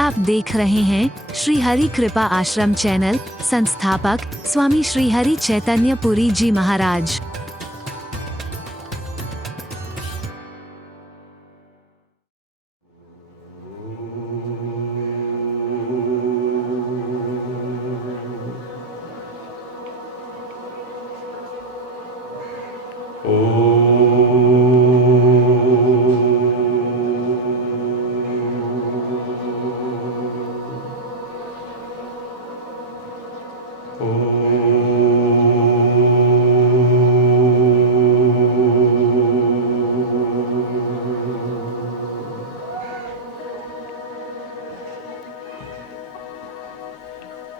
आप देख रहे हैं श्री हरि कृपा आश्रम चैनल। संस्थापक स्वामी श्री हरि चैतन्य पुरी जी महाराज।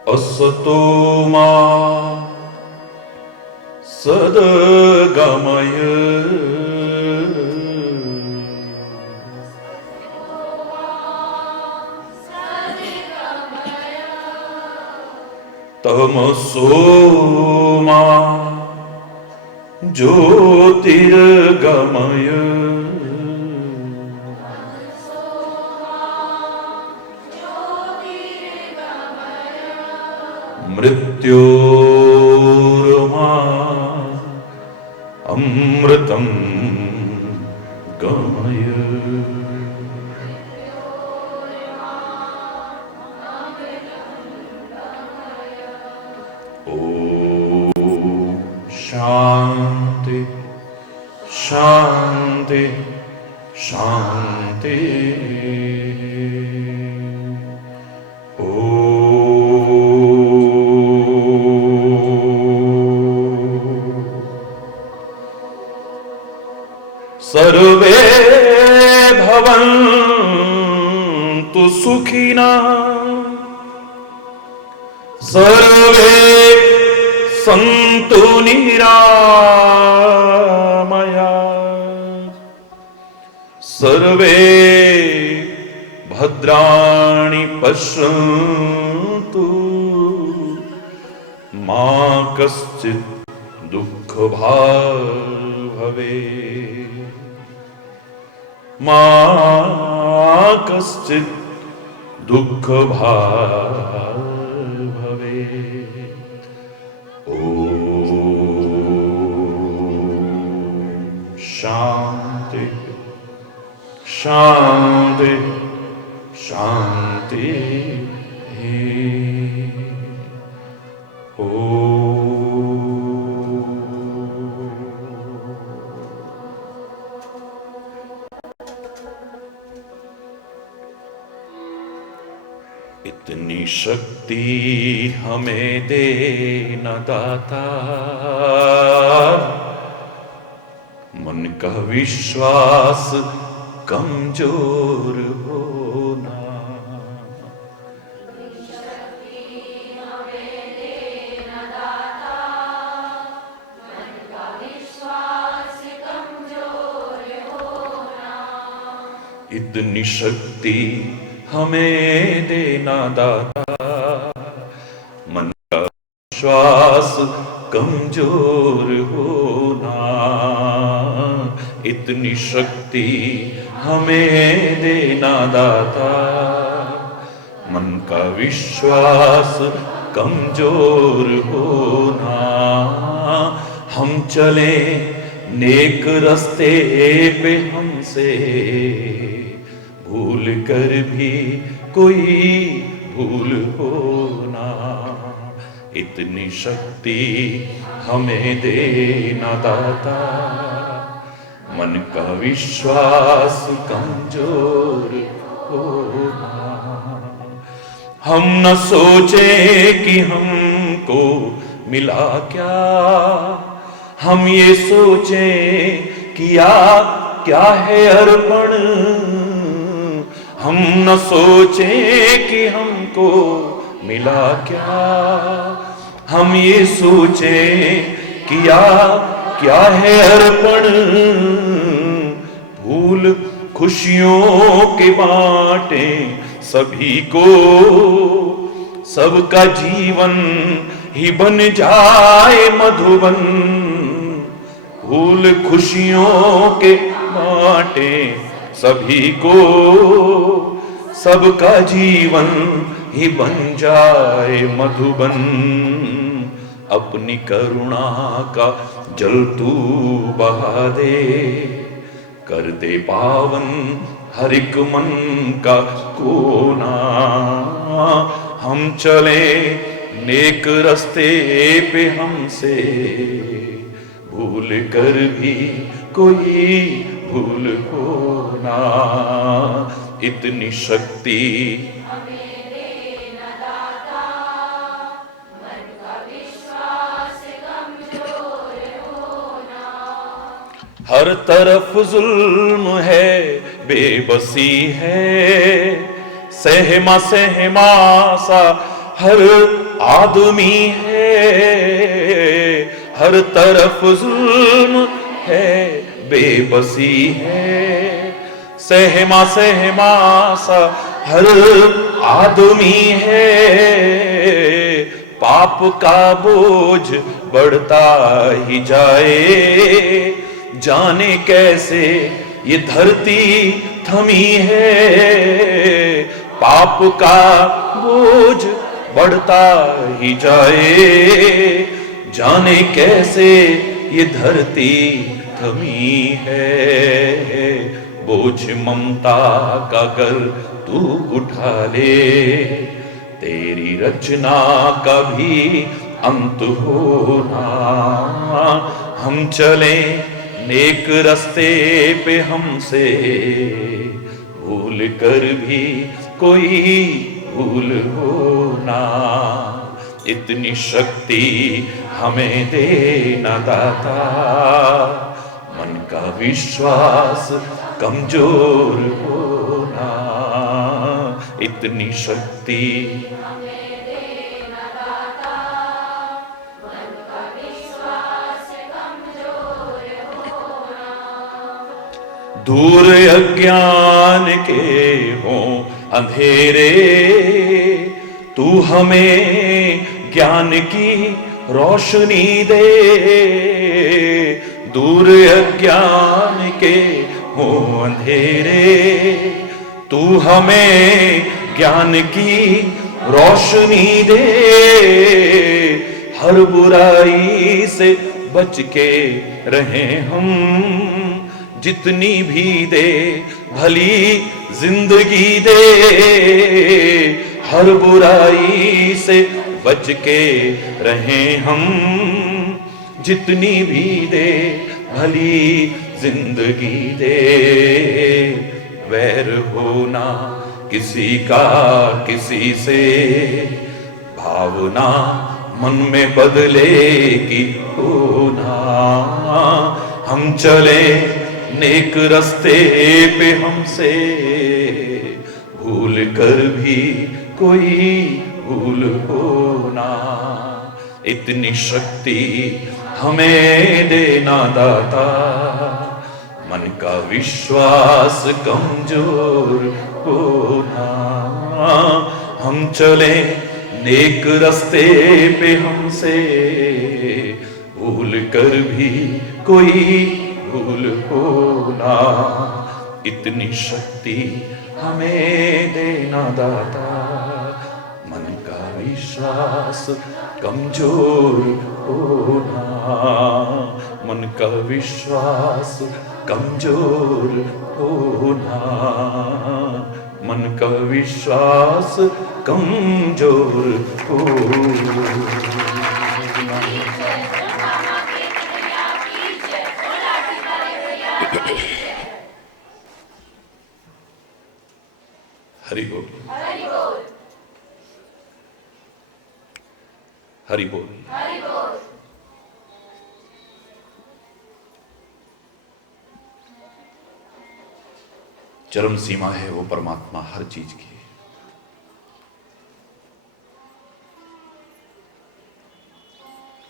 असतो मा सद्गमय तमसो मा ज्योतिर्गमय मृत्योर्मा अमृतं गमय। ॐ शान्ति शान्ति शान्ति। सर्वे भवन्तु सुखिनः सर्वे सन्तु निरामयाः सर्वे भद्राणि पश्यन्तु मा कश्चित् दुःखभाग् भवेत् मा कश्चित् दुःखभाग् भवेत्। ॐ शान्ति शान्ति शान्ति। इतनी शक्ति हमें दे न दाता, मन का विश्वास कमजोर होना। इतनी शक्ति हमें देना दाता, मन का विश्वास कमजोर होना। इतनी शक्ति हमें देना दाता, मन का विश्वास कमजोर होना। हम चले नेक रास्ते पे, हमसे भूल कर भी कोई भूल होना। इतनी शक्ति हमें देना दाता, मन का विश्वास कमजोर होना। हम न सोचे कि हमको मिला क्या, हम ये सोचे किया क्या है अर्पण। हम न सोचे कि हमको मिला क्या, हम ये सोचे किया क्या है अर्पण। भूल खुशियों के बांटे सभी को, सबका जीवन ही बन जाए मधुबन। भूल खुशियों के बांटे सभी को, सबका जीवन ही बन जाए मधुबन। अपनी करुणा का जल तू बहा दे, कर दे पावन हर एक मन का कोना। हम चले नेक रास्ते पे हमसे भूल कर भी कोई भूल हो ना। इतनी शक्ति हर तरफ जुल्म है, बेबसी है, सहमा सहमा सा हर आदमी है। हर तरफ जुल्म है, बेबसी है, सहमा सहमा सा हर आदमी है। पाप का बोझ बढ़ता ही जाए, जाने कैसे ये धरती थमी है। पाप का बोझ बढ़ता ही जाए, जाने कैसे ये धरती थमी है। बोझ ममता का कर तू उठा ले, तेरी रचना का भी अंत होना। हम चले नेक रास्ते पे हमसे भूल कर भी कोई भूल होना। इतनी शक्ति हमें देना दाता, मन का विश्वास कमजोर होना। इतनी शक्ति दूर अज्ञान के हों अंधेरे, तू हमें ज्ञान की रोशनी दे। दूर अज्ञान के हों अंधेरे, तू हमें ज्ञान की रोशनी दे। हर बुराई से बच के रहें हम, जितनी भी दे भली जिंदगी दे। हर बुराई से बच के रहें हम, जितनी भी दे भली जिंदगी दे। वैर होना किसी का किसी से, भावना मन में बदलेगी होना। हम चले नेक रास्ते पे हमसे भूल कर भी कोई भूल होना। इतनी शक्ति हमें देना दाता, मन का विश्वास कमजोर होना। हम चले नेक रास्ते पे हमसे भूल कर भी कोई भूल होना। इतनी शक्ति हमें देना दाता, मन का विश्वास कमजोर होना। मन का विश्वास कमजोर होना। मन का विश्वास कमजोर होना। हरि बोल, हरि बोल, हरि बोल, हरि बोल। चरम सीमा है वो परमात्मा हर चीज की,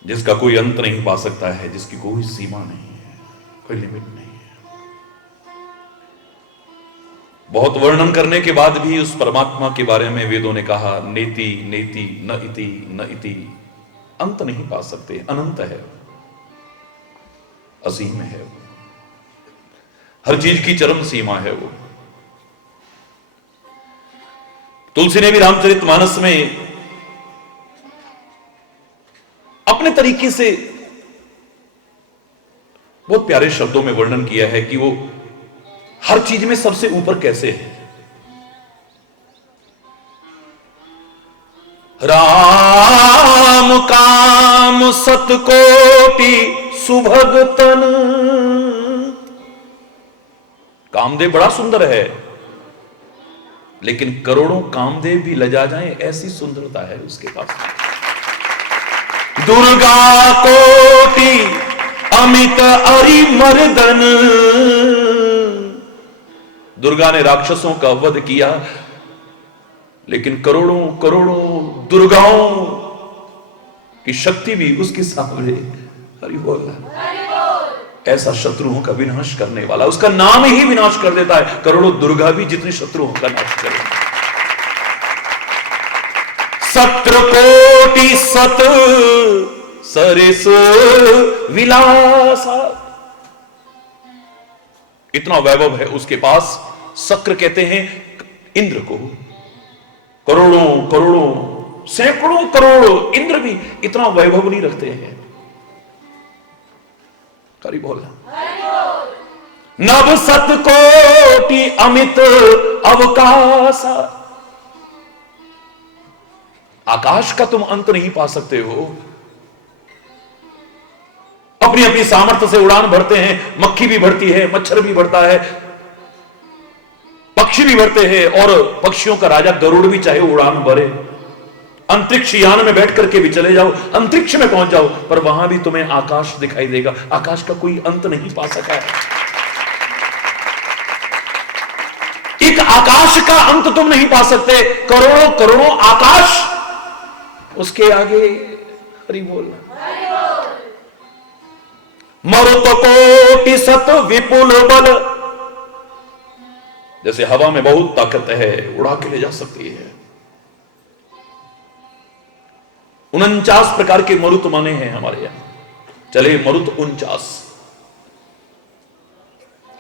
जिसका कोई अंत नहीं पा सकता है, जिसकी कोई सीमा नहीं है, कोई लिमिट नहीं है। बहुत वर्णन करने के बाद भी उस परमात्मा के बारे में वेदों ने कहा नेति नेति न इति न इति, अंत नहीं पा सकते, अनंत है, असीम है, हर चीज की चरम सीमा है वो। तुलसी ने भी रामचरितमानस में अपने तरीके से बहुत प्यारे शब्दों में वर्णन किया है कि वो हर चीज में सबसे ऊपर कैसे है। राम काम सतकोटि सुभगतन। कामदेव बड़ा सुंदर है, लेकिन करोड़ों कामदेव भी लजा जाएं ऐसी सुंदरता है उसके पास। दुर्गा कोटि अमित अरिमर्दन। दुर्गा ने राक्षसों का वध किया, लेकिन करोड़ों करोड़ों दुर्गाओं की शक्ति भी उसके सामने। हरि बोल। ऐसा शत्रुओं का विनाश करने वाला, उसका नाम ही विनाश कर देता है। करोड़ों दुर्गा भी जितने शत्रुओं का नाश करें। सत्र कोटि सत सरिस विलासा। इतना वैभव है उसके पास। शक्र कहते हैं इंद्र को। करोड़ों करोड़ों सैकड़ों करोड़ इंद्र भी इतना वैभव नहीं रखते हैं। करी बोल। नभ सत कोटि अमित अवकाश। आकाश का तुम अंत नहीं पा सकते हो। अपनी अपनी सामर्थ्य से उड़ान भरते हैं। मक्खी भी भरती है, मच्छर भी भरता है, पक्षी भी भरते हैं, और पक्षियों का राजा गरुड़ भी चाहे उड़ान भरे। अंतरिक्ष यान में बैठ करके भी चले जाओ, अंतरिक्ष में पहुंच जाओ, पर वहां भी तुम्हें आकाश दिखाई देगा। आकाश का कोई अंत नहीं पा सका है। एक आकाश का अंत तुम नहीं पा सकते। करोड़ों करोड़ों आकाश उसके आगे। हरि बोल। मरुत कोटि सत विपुल बल। जैसे हवा में बहुत ताकत है, उड़ा के ले जा सकती है। 49 प्रकार के मरुत माने हैं हमारे यहां। चले मरुत 49।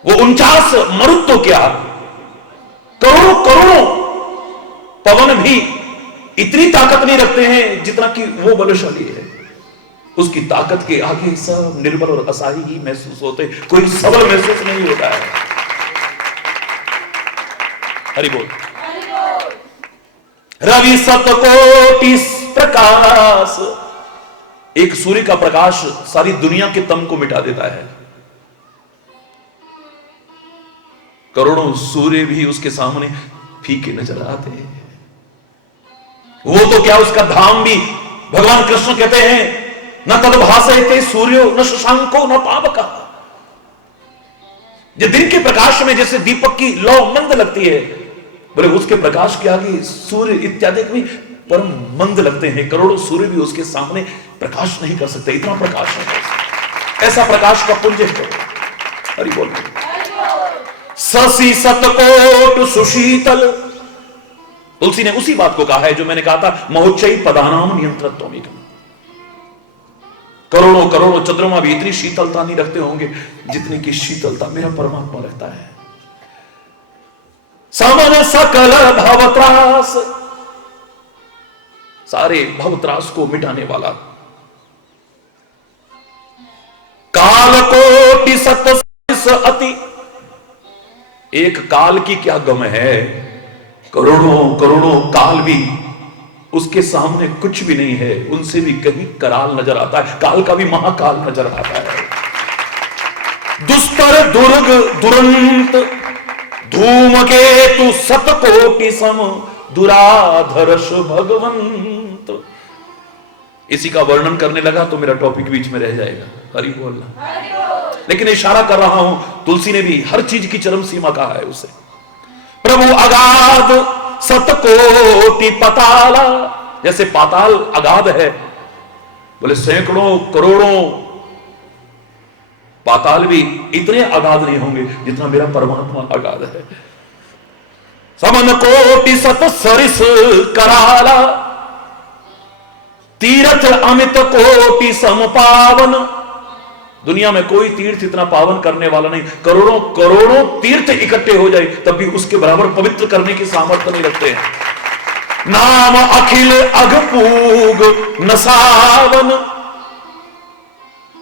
वो 49 मरुत तो क्या, करोड़ों करोड़ों पवन भी इतनी ताकत नहीं रखते हैं जितना कि वो बलशाली है। उसकी ताकत के आगे सब निर्बल और असहाय ही महसूस होते, कोई सबल महसूस नहीं होता है। हरि बोल। रवि सतकोटि प्रकाश। एक सूर्य का प्रकाश सारी दुनिया के तम को मिटा देता है। करोड़ों सूर्य भी उसके सामने फीके नजर आते हैं। वो तो क्या, उसका धाम भी भगवान कृष्ण कहते हैं न तद भासयते सूर्यो न शशांको न पावका। जो दिन के प्रकाश में जैसे दीपक की लौ मंद लगती है, बोले उसके प्रकाश के आगे सूर्य इत्यादि भी परम मंद लगते हैं। करोड़ों सूर्य भी उसके सामने प्रकाश नहीं कर सकते, इतना प्रकाश है। ऐसा प्रकाश का पुंज है। हरि बोल। ससी सतकोट सुशीतल। तुलसी ने उसी बात को कहा है जो मैंने कहा था, महोच्चयी पदानाम नियंत्रत्वमेकम्। करोड़ों करोड़ों चंद्रमा भी इतनी शीतलता नहीं रखते होंगे जितनी की शीतलता मेरा परमात्मा रखता है। समन सकल भवत्रास। सारे भवत्रास को मिटाने वाला। काल कोटि सतसिस अति। एक काल की क्या गम है, करोड़ों करोड़ों काल भी उसके सामने कुछ भी नहीं है। उनसे भी कहीं कराल नजर आता है। काल का भी महाकाल नजर आता है। दुस्तर दुर्ग दुरंत धूमकेतु सतकोटि सम दुराधर्ष भगवंत। इसी का वर्णन करने लगा तो मेरा टॉपिक बीच में रह जाएगा। हरि बोलना। लेकिन इशारा कर रहा हूं, तुलसी ने भी हर चीज की चरम सीमा कहा है उसे। प्रभु अगाध सतकोटि पताला। जैसे पाताल अगाध है, बोले सैकड़ों करोड़ों पाताल भी इतने अगाध नहीं होंगे जितना मेरा परमात्मा अगाध है। समन कोटि सत सरिस कराला। तीर्थ अमित कोटि सम पावन। दुनिया में कोई तीर्थ इतना पावन करने वाला नहीं। करोड़ों करोड़ों तीर्थ इकट्ठे हो जाए तब भी उसके बराबर पवित्र करने की सामर्थ्य नहीं रखते हैं। नाम अखिल अघपूग नसावन,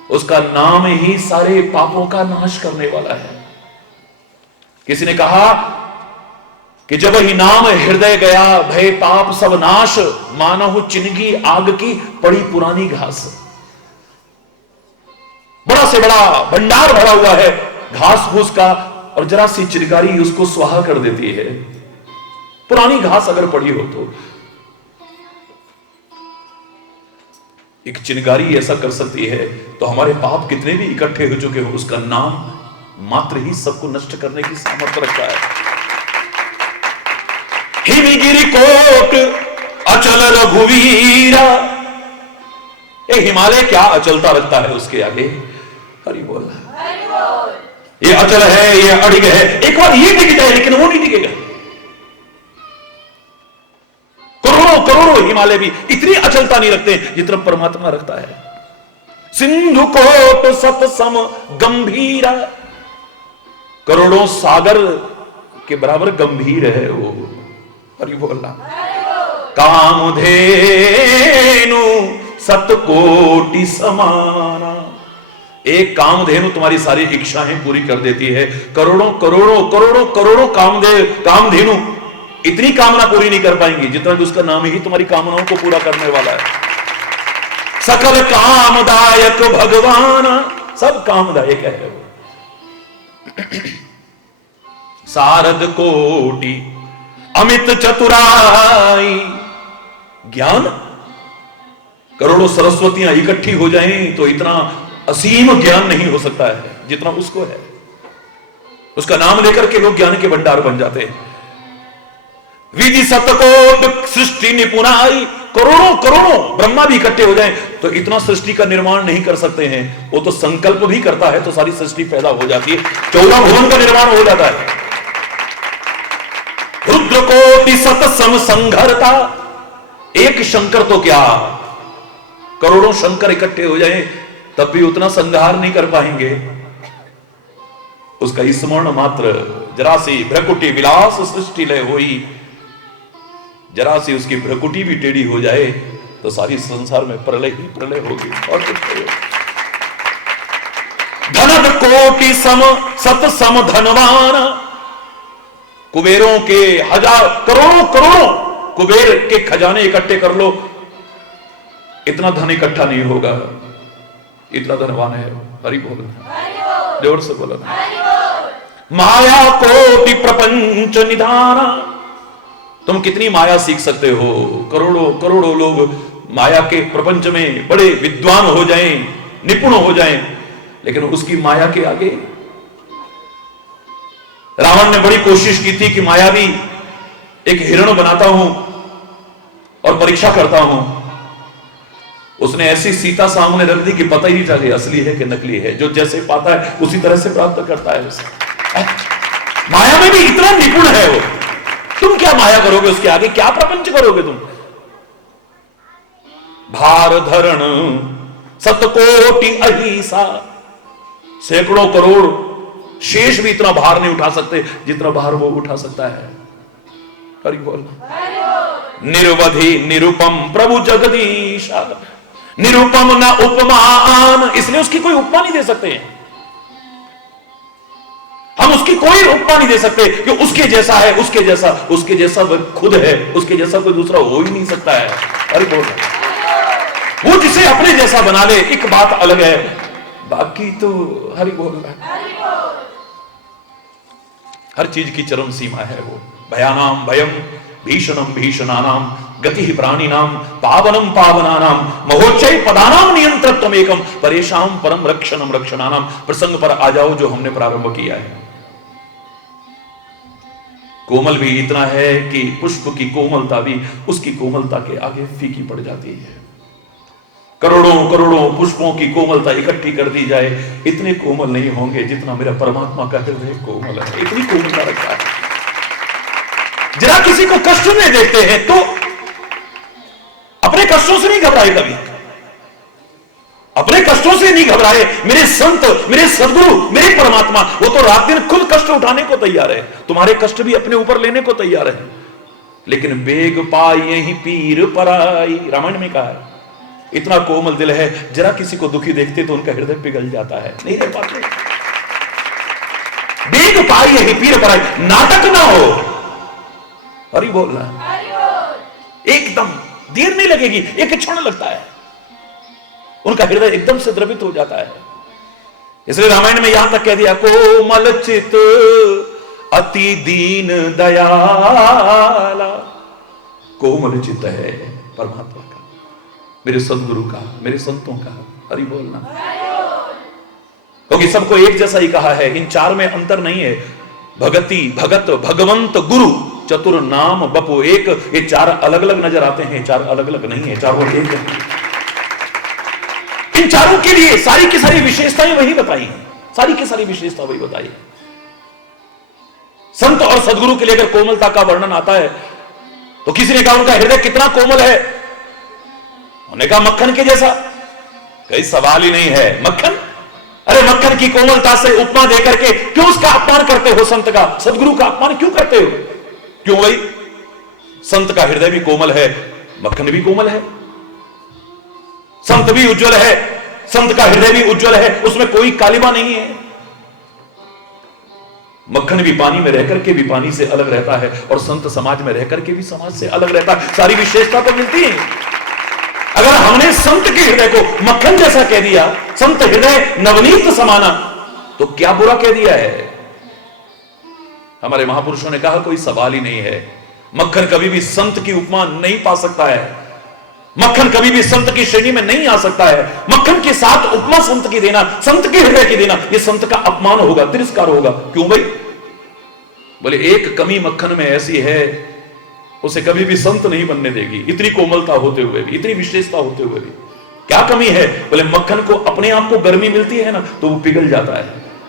उसका नाम ही सारे पापों का नाश करने वाला है। किसी ने कहा कि जब ही नाम हृदय गया भय पाप सब नाश, मानहु चिनगी आग की पड़ी पुरानी घास। बड़ा से बड़ा भंडार भरा हुआ है घास फूस का, और जरा सी चिनगारी उसको स्वाहा कर देती है। पुरानी घास अगर पड़ी हो तो एक चिनगारी ऐसा कर सकती है, तो हमारे पाप कितने भी इकट्ठे हो चुके हो, उसका नाम मात्र ही सबको नष्ट करने की सामर्थ्य रखता है। हिमगिरी कोट अचल रघुवीरा, ये हिमालय क्या अचलता रखता है उसके आगे। हरि बोल। ये अचल है, ये अड़िग है, एक बार ये टिक जाए लेकिन वो नहीं टिकेगा। करोड़ों करोड़ों हिमालय भी इतनी अचलता नहीं रखते जितना परमात्मा रखता है। सिंधु कोट सत सम गंभीरा, करोड़ों सागर के बराबर गंभीर है वो। हरि बोलना। कामधेनु सतकोटि समाना, एक कामधेनु तुम्हारी सारी इच्छाएं पूरी कर देती है। करोड़ों करोड़ों करोड़ों करोड़ों कामधेनु इतनी कामना पूरी नहीं कर पाएंगी जितना कि उसका नाम ही तुम्हारी कामनाओं को पूरा करने वाला है। सकल कामदायक भगवान, सब कामदायक है वो। सारद कोटि अमित चतुराई, ज्ञान करोड़ों सरस्वतियां इकट्ठी हो जाएं तो इतना असीम ज्ञान नहीं हो सकता है जितना उसको है। उसका नाम लेकर के लोग ज्ञान के भंडार बन जाते हैं। विधि सतकोट सृष्टि निपुणाई, करोड़ों करोड़ों ब्रह्मा भी इकट्ठे हो जाएं तो इतना सृष्टि का निर्माण नहीं कर सकते हैं। वो तो संकल्प भी करता है तो सारी सृष्टि पैदा हो जाती है, 14 भुवन का निर्माण हो जाता है। रुद्रकोटि सत सम संघरता, एक शंकर तो क्या करोड़ों शंकर इकट्ठे हो जाएं तब भी उतना संहार नहीं कर पाएंगे। उसका स्मरण मात्र, जरा सी भ्रकुटी विलास सृष्टि लय होई, जरा सी उसकी भ्रकुटी भी टेढ़ी हो जाए तो सारी संसार में प्रलय ही प्रलय होगी और कुछ नहीं होगा। धनद कोटि सम सत सम धनवान, कुबेरों के हजार करोड़ों करोड़ों कुबेर के खजाने इकट्ठे कर लो, इतना धन इकट्ठा नहीं होगा। इतना धनवान है। हरि बोल, जोर से बोलो। माया कोटि प्रपंच निधाना, तुम कितनी माया सीख सकते हो। करोड़ों करोड़ों लोग माया के प्रपंच में बड़े विद्वान हो जाएं, निपुण हो जाएं, लेकिन उसकी माया के आगे रावण ने बड़ी कोशिश की थी कि मायावी एक हिरण बनाता हूं और परीक्षा करता हूं। उसने ऐसी सीता सामने रख दी कि पता ही नहीं चला असली है कि नकली है। जो जैसे पाता है उसी तरह से प्राप्त करता है उसे। माया में भी इतना निपुण है वो। तुम क्या माया करोगे उसके आगे, क्या प्रपंच करोगे तुम। भार धरण सतकोटि अहिसा, सैकड़ों करोड़ शेष भी इतना भार नहीं उठा सकते जितना भार वो उठा सकता है। हरि बोल। निरवधि निरुपम प्रभु जगदीश, निरुपम न उपमान, इसलिए उसकी कोई उपमा नहीं दे सकते हैं हम। उसकी कोई उपमा नहीं दे सकते कि उसके जैसा है, उसके जैसा वो खुद है, उसके जैसा कोई दूसरा हो ही नहीं सकता है। हरि बोल। वो जिसे अपने जैसा बना ले एक बात अलग है, बाकी तो हरि बोल। हर चीज की चरम सीमा है वो। भयानाम भयम भीषणम भीषणानाम गति प्राणिनाम पावनम पावनानाम महोच्चय पदानाम नियंत्रत्वम एकम परेशान परम रक्षणम रक्षणानाम। प्रसंग पर आ जाओ जो हमने प्रारंभ किया है। कोमल भी इतना है कि पुष्प की कोमलता भी उसकी कोमलता के आगे फीकी पड़ जाती है। करोड़ों करोड़ों पुष्पों की कोमलता इकट्ठी कर दी जाए, इतने कोमल नहीं होंगे जितना मेरा परमात्मा का हृदय कोमल है। इतनी कोमलता रखता है। जरा किसी को कष्ट में देखते हैं तो अपने कष्टों से नहीं घबराए, कभी अपने कष्टों से नहीं घबराए। मेरे संत, मेरे सदगुरु, मेरे परमात्मा, वो तो रात दिन खुद कष्ट उठाने को तैयार है। तुम्हारे कष्ट भी अपने ऊपर लेने को तैयार है। लेकिन बेग पाई ही पीर पराई, रामायण में कहा है। इतना कोमल दिल है, जरा किसी को दुखी देखते तो उनका हृदय पिघल जाता है, नहीं रह पाते। बेग पाई ही पीर पराई, नाटक ना हो, हरि बोलना, एकदम देर नहीं लगेगी, एक क्षण लगता है, उनका हृदय एकदम से द्रवित हो जाता है। इसलिए रामायण में यहां तक कह दिया, कोमल चित अति दीन दयाला। कोमल चित है परमात्मा का, मेरे सदगुरु का, मेरे संतों का, हरि बोलना। क्योंकि सबको एक जैसा ही कहा है, इन चार में अंतर नहीं है। भगति, भगत, भगवंत, गुरु, चतुर, नाम, बपु, एक, ये चार अलग अलग नजर आते हैं, चार अलग अलग नहीं है, चारों एक है। इन चारों के लिए सारी की सारी विशेषताएं वही बताई हैं, सारी की सारी विशेषता वही बताई। संत और सदगुरु के लिए अगर कोमलता का वर्णन आता है तो किसी ने कहा उनका हृदय कितना कोमल है, उन्होंने कहा मक्खन के जैसा। कोई सवाल ही नहीं है, मक्खन, अरे मक्खन की कोमलता से उपमा देकर के क्यों उसका अपमान करते हो, संत का, सदगुरु का अपमान क्यों करते हो? क्यों भाई, संत का हृदय भी कोमल है, मक्खन भी कोमल है, संत भी उज्जवल है, संत का हृदय भी उज्जवल है, उसमें कोई कालिमा नहीं है। मक्खन भी पानी में रहकर के भी पानी से अलग रहता है, और संत समाज में रहकर के भी समाज से अलग रहता है, सारी विशेषता तो मिलती है। अगर हमने संत के हृदय को मक्खन जैसा कह दिया, संत हृदय नवनीत समाना, तो क्या बुरा कह दिया है? हमारे महापुरुषों ने कहा कोई सवाल ही नहीं है, मक्खन कभी भी संत की उपमा नहीं पा सकता है, मक्खन कभी भी संत की श्रेणी में नहीं आ सकता है। मक्खन के साथ उपमा संत की देना, संत के हृदय की देना, यह संत का अपमान होगा, तिरस्कार होगा। क्यों भाई? बोले एक कमी मक्खन में ऐसी है, उसे कभी भी संत नहीं बनने देगी, इतनी कोमलता होते हुए भी, इतनी विशेषता होते हुए भी। क्या कमी है? बोले मक्खन को अपने आप को गर्मी मिलती है ना, तो वो पिघल जाता है,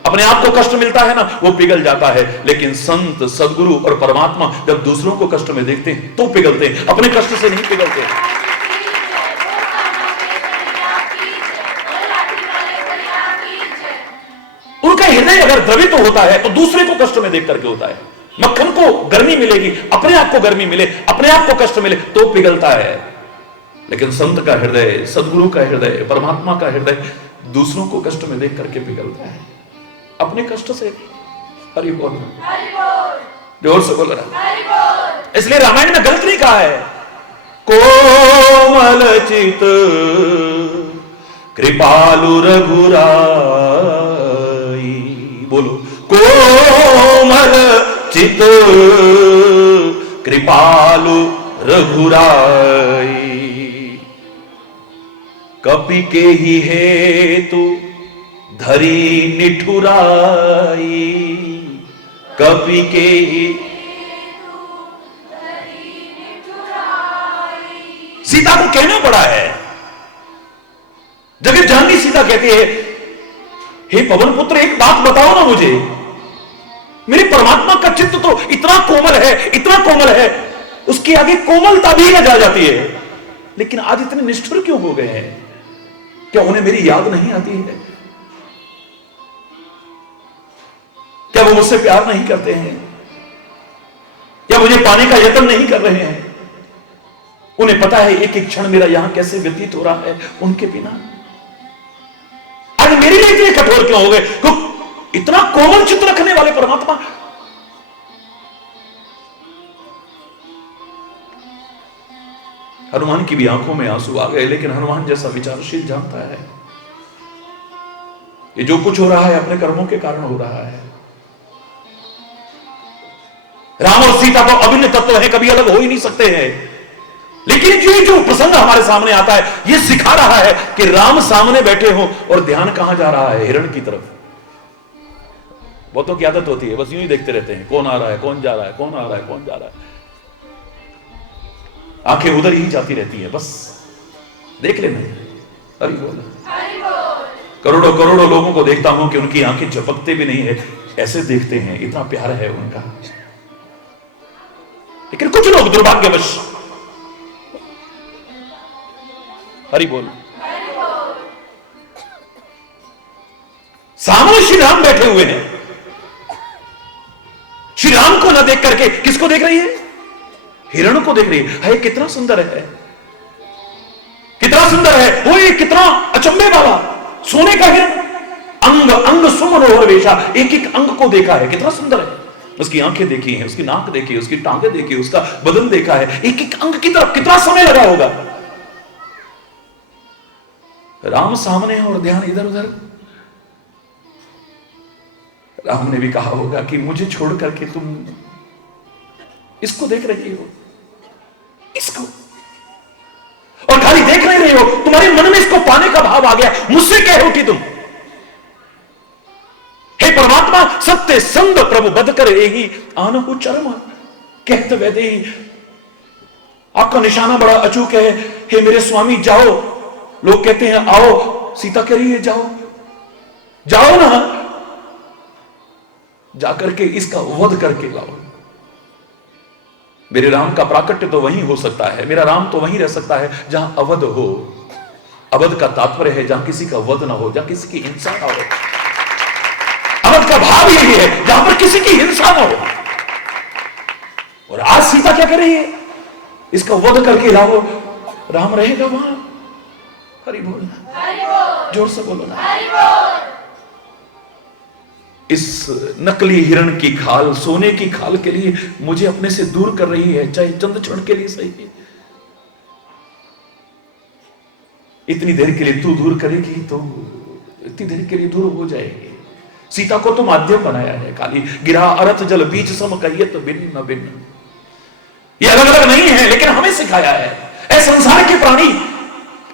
अपने आप को कष्ट मिलता है ना, वो पिघल जाता है। लेकिन संत, सदगुरु और परमात्मा जब दूसरों को कष्ट में देखते हैं तो पिघलते हैं, अपने कष्ट से नहीं पिघलते। उनका हृदय अगर द्रवित होता है तो दूसरे को कष्ट में देख करके होता है। मक्खन को गर्मी मिलेगी, अपने आप को गर्मी मिले, अपने आप को कष्ट मिले तो पिघलता है। लेकिन संत का हृदय, सदगुरु का हृदय, परमात्मा का हृदय दूसरों को कष्ट में देख करके पिघलता है, अपने कष्ट से। हरि बोल, जोर से बोल रहा। इसलिए रामायण में गलत नहीं कहा है, कोमल चित कृपालु रघुराई। बोलो, कोमल चित कृपालु रघुराई। कपि के ही हेतु धरी निठुराई, कपि के ही। सीता को कहना पड़ा है, जगत जाननी सीता कहती है, हे पवन पुत्र एक बात बताओ ना मुझे, मेरे परमात्मा का चित्त तो इतना कोमल है, इतना कोमल है, उसके आगे कोमलता भी न जा जाती है, लेकिन आज इतने निष्ठुर क्यों हो गए हैं? क्या उन्हें मेरी याद नहीं आती है? क्या वो मुझसे प्यार नहीं करते हैं? क्या मुझे पाने का यत्न नहीं कर रहे हैं? उन्हें पता है एक एक क्षण मेरा यहां कैसे व्यतीत हो रहा है उनके बिना। आज मेरे लिए इतने कठोर क्यों हो गए? इतना कोमल चित्त रखने वाले परमात्मा। हनुमान की भी आंखों में आंसू आ गए, लेकिन हनुमान जैसा विचारशील जानता है ये जो कुछ हो रहा है अपने कर्मों के कारण हो रहा है। राम और सीता तो अभिन्न तत्व है, कभी अलग हो ही नहीं सकते हैं। लेकिन जो प्रसंग हमारे सामने आता है ये सिखा रहा है कि राम सामने बैठे हो और ध्यान कहां जा रहा है? हिरण की तरफ। बहुतों की आदत होती है बस यूं ही देखते रहते हैं, कौन आ रहा है, कौन जा रहा है, कौन आ रहा है, कौन जा रहा है, आंखें उधर ही जाती रहती है, बस देख लेना। हरि बोल। करोड़ों करोड़ों लोगों को देखता हूं कि उनकी आंखें झपकते भी नहीं है, ऐसे देखते हैं, इतना प्यार है उनका। लेकिन कुछ लोग दुर्भाग्यवश, हरि बोल, सामने श्री राम बैठे हुए हैं, श्री राम को ना देख करके किसको देख रही है? हिरण को देख रही है कितना सुंदर है, कितना सुंदर है वो, ये कितना अचंभे वाला सोने का हिरण, अंग अंग सुमनोहर वेशा, एक एक अंग को देखा है, कितना सुंदर है, उसकी आंखें देखी हैं, उसकी नाक देखी है, उसकी टांगे देखी है, उसका बदन देखा है, एक एक अंग की तरफ कितना समय लगा होगा। राम सामने है और ध्यान इधर उधर। राम ने भी कहा होगा कि मुझे छोड़ करके तुम इसको देख रही हो, इसको, और खाली देख नहीं रही हो, तुम्हारे मन में इसको पाने का भाव आ गया, मुझसे कह उठी तुम। हे परमात्मा सत्य संग प्रभु बद कर एही आनहु चरम, कहते वैदे ही आपका निशाना बड़ा अचूक है। हे मेरे स्वामी जाओ, लोग कहते हैं आओ, सीता कह रही है जाओ, जाओ ना, जाकर के इसका वध करके लाओ। मेरे राम का प्राकट्य तो वहीं हो सकता है, मेरा राम तो वहीं रह सकता है जहां अवध हो। अवध का तात्पर्य है जहां किसी का वध ना हो, जहां किसी की हिंसा ना हो। अवध का भाव यही है जहां पर किसी की हिंसा ना हो। और आज सीता क्या कर रही है, इसका वध करके लाओ, राम रहेगा वहां। हरि बोल, जोर से बोलो ना। इस नकली हिरण की खाल, सोने की खाल के लिए मुझे अपने से दूर कर रही है, चाहे चंद क्षण के लिए सही है। इतनी देर के लिए तू दूर करेगी तो इतनी देर के लिए दूर हो जाएगी। सीता को तो माध्यम बनाया है, खाली गिरा अरथ जल बीच सम कहियत भिन्न भिन्न, ये अलग अलग नहीं है, लेकिन हमें सिखाया है। ऐ संसार के प्राणी,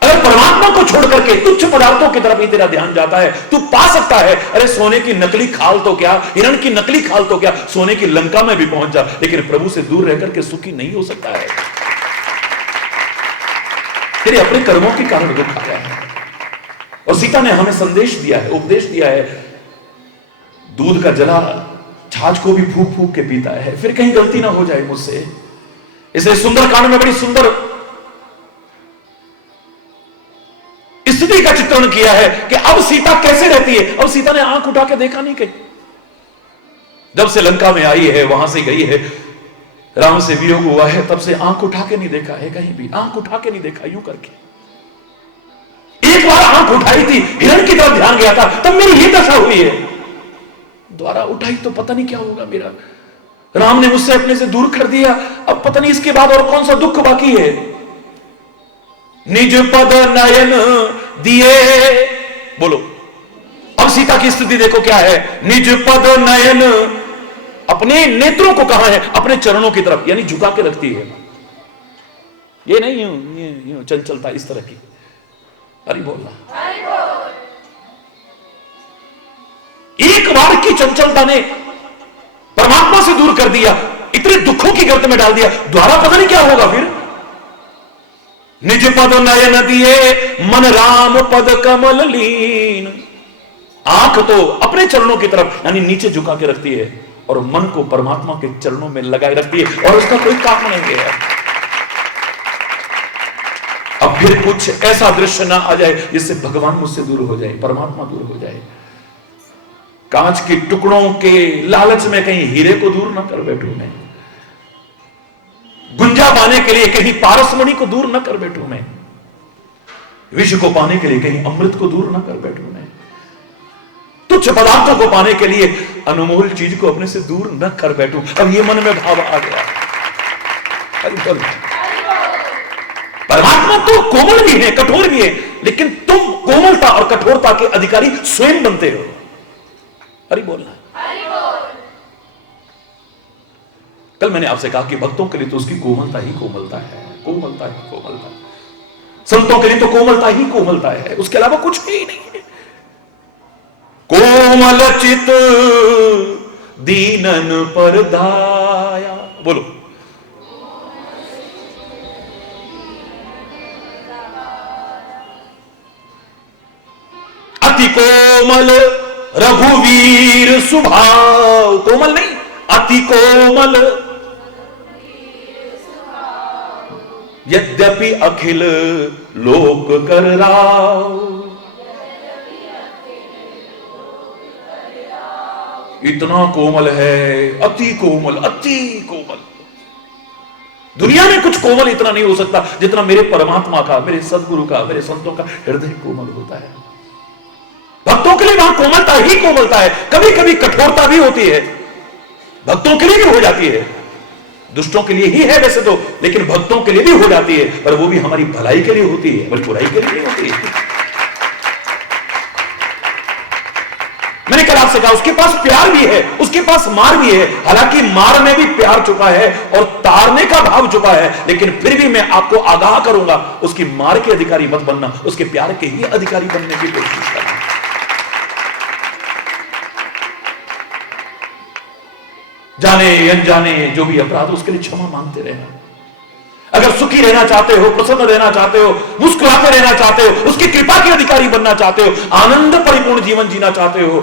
अगर परमात्मा को छोड़ करके तुच्छ पदार्थों की तरफ ही तेरा ध्यान जाता है, तू पा सकता है, अरे सोने की नकली खाल तो क्या, हिरण की नकली खाल तो क्या, सोने की लंका में भी पहुंच जा, लेकिन प्रभु से दूर रहकर के सुखी नहीं हो सकता है। तेरे अपने कर्मों के कारण दुख आया है। और सीता ने हमें संदेश दिया है, उपदेश दिया है, दूध का जला छाछ को भी फूक फूक के पीता है, फिर कहीं गलती ना हो जाए मुझसे। इसलिए सुंदर कांड में बड़ी सुंदर स्थिति का चित्रण किया है कि अब सीता कैसे रहती है। अब सीता ने आंख उठा के देखा नहीं कहीं, जब से लंका में आई है, वहां से गई है, राम से वियोग हुआ है, तब से आंख उठा के नहीं देखा है, कहीं भी आंख उठा के नहीं देखा। यूं करके एक बार आंख उठाई थी, हिरण की तरफ ध्यान गया था, तब मेरी ये दशा हुई है। द्वारा उठाई तो पता नहीं क्या होगा मेरा, राम ने मुझसे अपने से दूर कर दिया, अब पता नहीं इसके बाद और कौन सा दुख बाकी है। निज पद नयन दिए, बोलो अब सीता की स्थिति देखो क्या है। निज पद नयन, अपने नेत्रों को कहा है अपने चरणों की तरफ, यानी झुका के रखती है, ये नहीं यूं चंचलता इस तरह की। अरे बोलना, एक बार की चंचलता ने परमात्मा से दूर कर दिया, इतने दुखों की गर्त में डाल दिया, द्वारा पता नहीं क्या होगा फिर। निज पद नयन दिए मन राम पद कमल लीन, आंख तो अपने चरणों की तरफ यानी नीचे झुका के रखती है, और मन को परमात्मा के चरणों में लगाए रखती है, और उसका कोई काम नहीं है। अब फिर कुछ ऐसा दृश्य ना आ जाए जिससे भगवान मुझसे दूर हो जाए, परमात्मा दूर हो जाए। कांच के टुकड़ों के लालच में कहीं हीरे को दूर ना कर बैठूं मैं, गुंजा पाने के लिए कहीं पारसमणि को दूर ना कर बैठूं मैं, विष को पाने के लिए कहीं अमृत को दूर ना कर बैठूं मैं, तुच्छ पदार्थों को पाने के लिए अनमोल चीज को अपने से दूर न कर बैठूं। अब ये मन में भाव आ गया। परमात्मा तो कोमल भी है, कठोर भी है, लेकिन तुम कोमलता और कठोरता के अधिकारी स्वयं बनते हो। हरि बोलना। कल मैंने आपसे कहा कि भक्तों के लिए तो उसकी कोमलता ही कोमलता है, कोमलता ही कोमलता। संतों के लिए तो कोमलता ही कोमलता है, उसके अलावा कुछ ही नहीं है। कोमल चित दीनन पर दाया, बोलो अति कोमल रघुवीर सुभाव, कोमल नहीं अति कोमल, यद्यपि अखिल लोक कर राव, इतना कोमल है, अति कोमल, अति कोमल। दुनिया में कुछ कोमल इतना नहीं हो सकता जितना मेरे परमात्मा का, मेरे सदगुरु का, मेरे संतों का हृदय कोमल होता है। भक्तों के लिए वहां कोमलता ही कोमलता है। कभी कभी कठोरता भी होती है, भक्तों के लिए भी हो जाती है, दुष्टों के लिए ही है वैसे तो, लेकिन भक्तों के लिए भी हो जाती है, पर वो भी हमारी भलाई के लिए होती है, बल्कि बुराई के लिए नहीं होती है। मैंने कल आपसे कहा उसके पास प्यार भी है, उसके पास मार भी है, हालांकि मार में भी प्यार छुपा है और तारने का भाव छुपा है, लेकिन फिर भी मैं आपको आगाह करूंगा उसकी मार के अधिकारी मत बनना, उसके प्यार के ही अधिकारी बनने की कोशिश करना। जाने अनजाने जो भी अपराध उसके लिए क्षमा मांगते रहना। अगर सुखी रहना चाहते हो, प्रसन्न रहना चाहते हो, मुस्कुराते रहना चाहते हो, उसकी कृपा के अधिकारी बनना चाहते हो, आनंद परिपूर्ण जीवन जीना चाहते हो,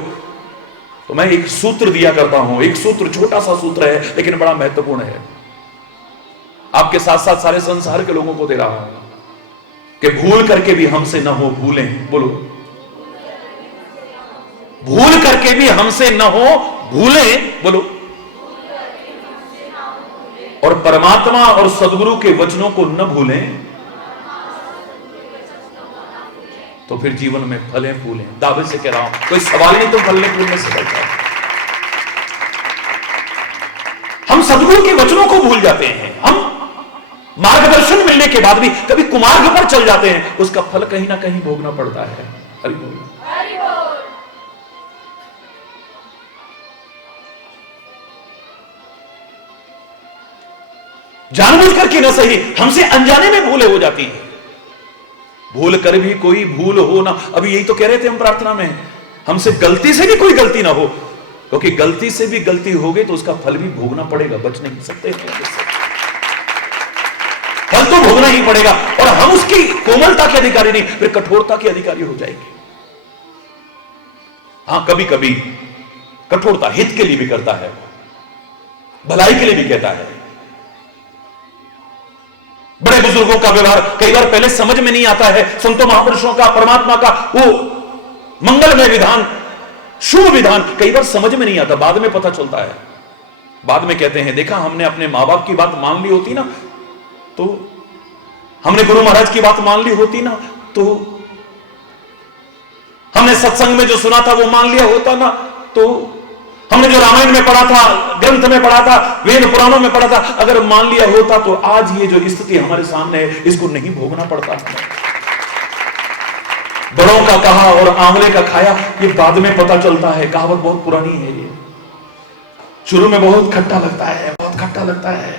तो मैं एक सूत्र दिया करता हूं। एक सूत्र, छोटा सा सूत्र है लेकिन बड़ा महत्वपूर्ण है, आपके साथ साथ सारे संसार के लोगों को दे रहा हूं कि भूल करके भी हमसे न हो भूलें। बोलो, भूल करके भी हमसे न हो भूलें। बोलो, और परमात्मा और सदगुरु के वचनों को न भूलें, तो फिर जीवन में फलें फूलें। दावे से कह रहा हूं, कोई सवाल नहीं, तुम फलने फूलने से बचता है। हम सदगुरु के वचनों को भूल जाते हैं, हम मार्गदर्शन मिलने के बाद भी कभी कुमार्ग पर चल जाते हैं, उसका फल कहीं ना कहीं भोगना पड़ता है। हरि बोल। जानबूझ करके न सही, हमसे अनजाने में भूलें हो जाती हैं। भूल कर भी कोई भूल हो ना, अभी यही तो कह रहे थे हम प्रार्थना में, हमसे गलती से भी कोई गलती ना हो, क्योंकि गलती से भी गलती हो गई तो उसका फल भी भोगना पड़ेगा, बच नहीं सकते। फल तो भोगना ही पड़ेगा, और हम उसकी कोमलता के अधिकारी नहीं, फिर कठोरता के अधिकारी हो जाएंगे। हां, कभी कभी कठोरता हित के लिए भी करता है, भलाई के लिए भी कहता है। बड़े बुजुर्गों का व्यवहार कई बार पहले समझ में नहीं आता है, संतों महापुरुषों का, परमात्मा का वो मंगलमय विधान, शुभ विधान कई बार समझ में नहीं आता, बाद में पता चलता है। बाद में कहते हैं, देखा हमने अपने मां बाप की बात मान ली होती ना, तो हमने गुरु महाराज की बात मान ली होती ना, तो हमने सत्संग में जो सुना था वो मान लिया होता ना, तो हमने जो रामायण में पढ़ा था, ग्रंथ में पढ़ा था, वेद पुराणों में पढ़ा था, अगर मान लिया होता तो आज ये जो स्थिति हमारे सामने है इसको नहीं भोगना पड़ता। बड़ों का कहा और आंवले का खाया, ये बाद में पता चलता है। कहावत बहुत पुरानी है ये, शुरू में बहुत खट्टा लगता है, बहुत खट्टा लगता है,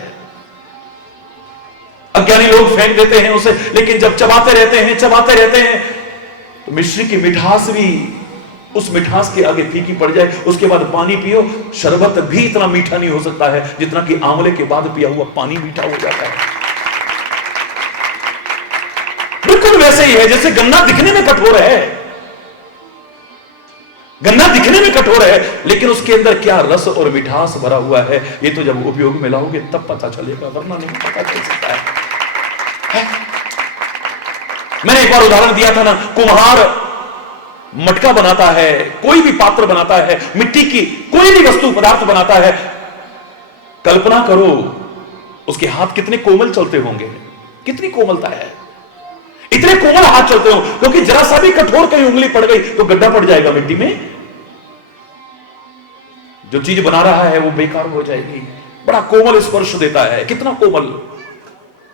अज्ञानी लोग फेंक देते हैं उसे, लेकिन जब चबाते रहते हैं तो मिश्री की मिठास भी उस मिठास के आगे फीकी पड़ जाए। उसके बाद पानी पियो, शरबत भी इतना मीठा नहीं हो सकता है जितना कि आंवले के बाद पिया हुआ पानी मीठा हो जाता है। बिल्कुल वैसे ही है जैसे गन्ना दिखने में कठोर है, गन्ना दिखने में कठोर है, लेकिन उसके अंदर क्या रस और मिठास भरा हुआ है, ये तो जब उपयोग में लाओगे तब पता चलेगा, वरना नहीं पता चल सकता है। मैंने एक बार उदाहरण दिया था ना, कुम्हार मटका बनाता है, कोई भी पात्र बनाता है, मिट्टी की कोई भी वस्तु पदार्थ बनाता है, कल्पना करो उसके हाथ कितने कोमल चलते होंगे, कितनी कोमलता है, इतने कोमल हाथ चलते हो, क्योंकि जरा सा भी कठोर कहीं उंगली पड़ गई तो गड्ढा पड़ जाएगा मिट्टी में, जो चीज बना रहा है वो बेकार हो जाएगी। बड़ा कोमल स्पर्श देता है, कितना कोमल,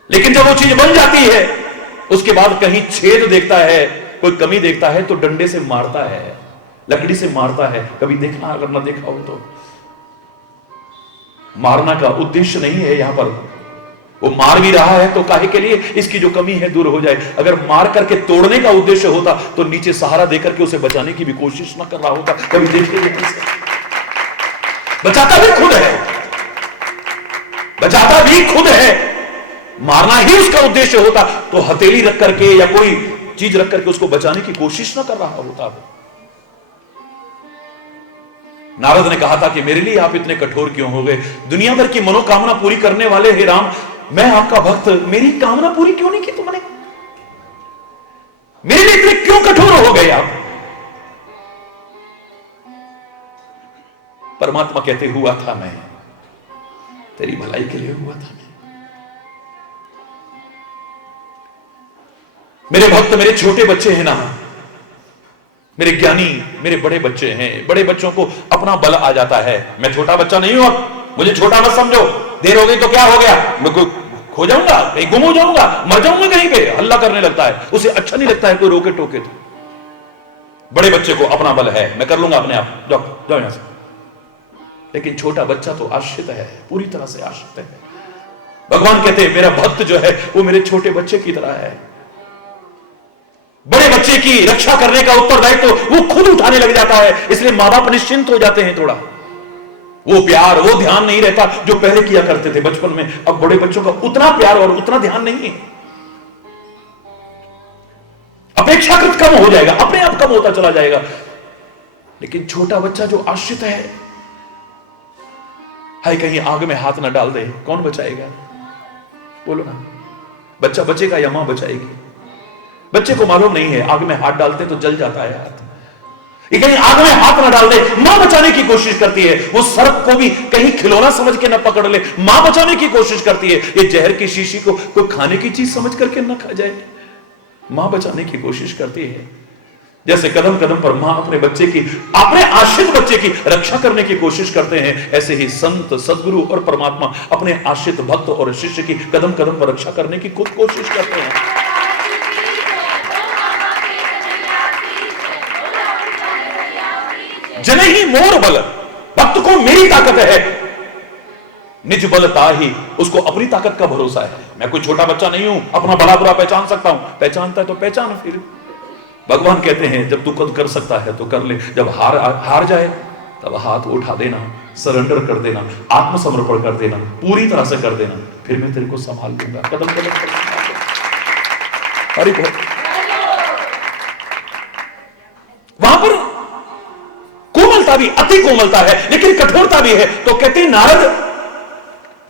लेकिन जब वो चीज बन जाती है उसके बाद कहीं छेद देखता है, कोई कमी देखता है तो डंडे से मारता है, लकड़ी से मारता है। कभी देखना, अगर ना देखा हो तो, मारना का उद्देश्य नहीं है यहां पर, वो मार भी रहा है तो काहे के लिए, इसकी जो कमी है दूर हो जाए। अगर मार करके तोड़ने का उद्देश्य होता तो नीचे सहारा देकर के उसे बचाने की भी कोशिश ना कर रहा होता। कभी देखिए, बचाता भी खुद है, बचाता भी खुद है, मारना ही उसका उद्देश्य होता तो हथेली रख करके या कोई चीज रख करके उसको बचाने की कोशिश ना कर रहा होता। नारद ने कहा था कि मेरे लिए आप इतने कठोर क्यों हो गए, दुनिया भर की मनोकामना पूरी करने वाले हे राम, मैं आपका भक्त, मेरी कामना पूरी क्यों नहीं की तुमने, मेरे लिए इतने क्यों कठोर हो गए आप। परमात्मा कहते, हुआ था मैं तेरी भलाई के लिए हुआ था मैं, मेरे भक्त मेरे छोटे बच्चे हैं ना, मेरे ज्ञानी मेरे बड़े बच्चे हैं। बड़े बच्चों को अपना बल आ जाता है। मैं छोटा बच्चा नहीं हूं, अब मुझे छोटा मत समझो। देर हो गई तो क्या हो गया, मैं कोई खो जाऊंगा, कहीं गुम हो जाऊंगा, मर जाऊंगा कहीं पे, हल्ला करने लगता है। उसे अच्छा नहीं लगता है कोई रोके टोके तो। बड़े बच्चे को अपना बल है, मैं कर लूंगा अपने आप, जाओ जाओ यहां से। लेकिन छोटा बच्चा तो आश्रित है, पूरी तरह से आश्रित है। भगवान कहते हैं मेरा भक्त जो है वो मेरे छोटे बच्चे की तरह है। बड़े बच्चे की रक्षा करने का उत्तरदायित्व तो वो खुद उठाने लग जाता है, इसलिए मां बाप निश्चिंत हो जाते हैं। थोड़ा वो प्यार वो ध्यान नहीं रहता जो पहले किया करते थे बचपन में। अब बड़े बच्चों का उतना प्यार और उतना ध्यान नहीं है, अपेक्षाकृत कम हो जाएगा, अपने आप कम होता चला जाएगा। लेकिन छोटा बच्चा जो आश्रित है, हाय कहीं आग में हाथ ना डाल दे, कौन बचाएगा? बोलो ना, बच्चा बचेगा या मां बचाएगी? बच्चे को मालूम नहीं है आग में हाथ डालते तो जल जाता है हाथ। ये कहीं आग में हाथ ना डाल दे, मां बचाने की कोशिश करती है। वो सर्प को भी कहीं खिलौना समझ के ना पकड़ ले, मां बचाने की कोशिश करती है। ये जहर की शीशी को कोई खाने की चीज समझ करके ना खा जाए, मां बचाने की कोशिश करती है। जैसे कदम कदम पर मां अपने बच्चे की, अपने आश्रित बच्चे की रक्षा करने की कोशिश करते हैं, ऐसे ही संत सदगुरु और परमात्मा अपने आश्रित भक्त और शिष्य की कदम कदम पर रक्षा करने की खुद कोशिश करते हैं। जनहि मोर बल, भक्त को मेरी ताकत है, निज बल ताहि, उसको अपनी ताकत का भरोसा है। मैं कोई छोटा बच्चा नहीं हूं, अपना भला बुरा पहचान सकता हूं। पहचानता है तो पहचान। फिर भगवान कहते हैं जब तू खुद कर सकता है तो कर ले, जब हार जाए तब हाथ उठा देना, सरेंडर कर देना, आत्मसमर्पण कर देना, पूरी तरह से कर देना, फिर मैं तेरे को संभाल लूंगा, कदम कदम पर। अरे बहुत वहां पर कोमलता भी, अति कोमलता है, लेकिन कठोरता भी है। तो कहते हैं नारद,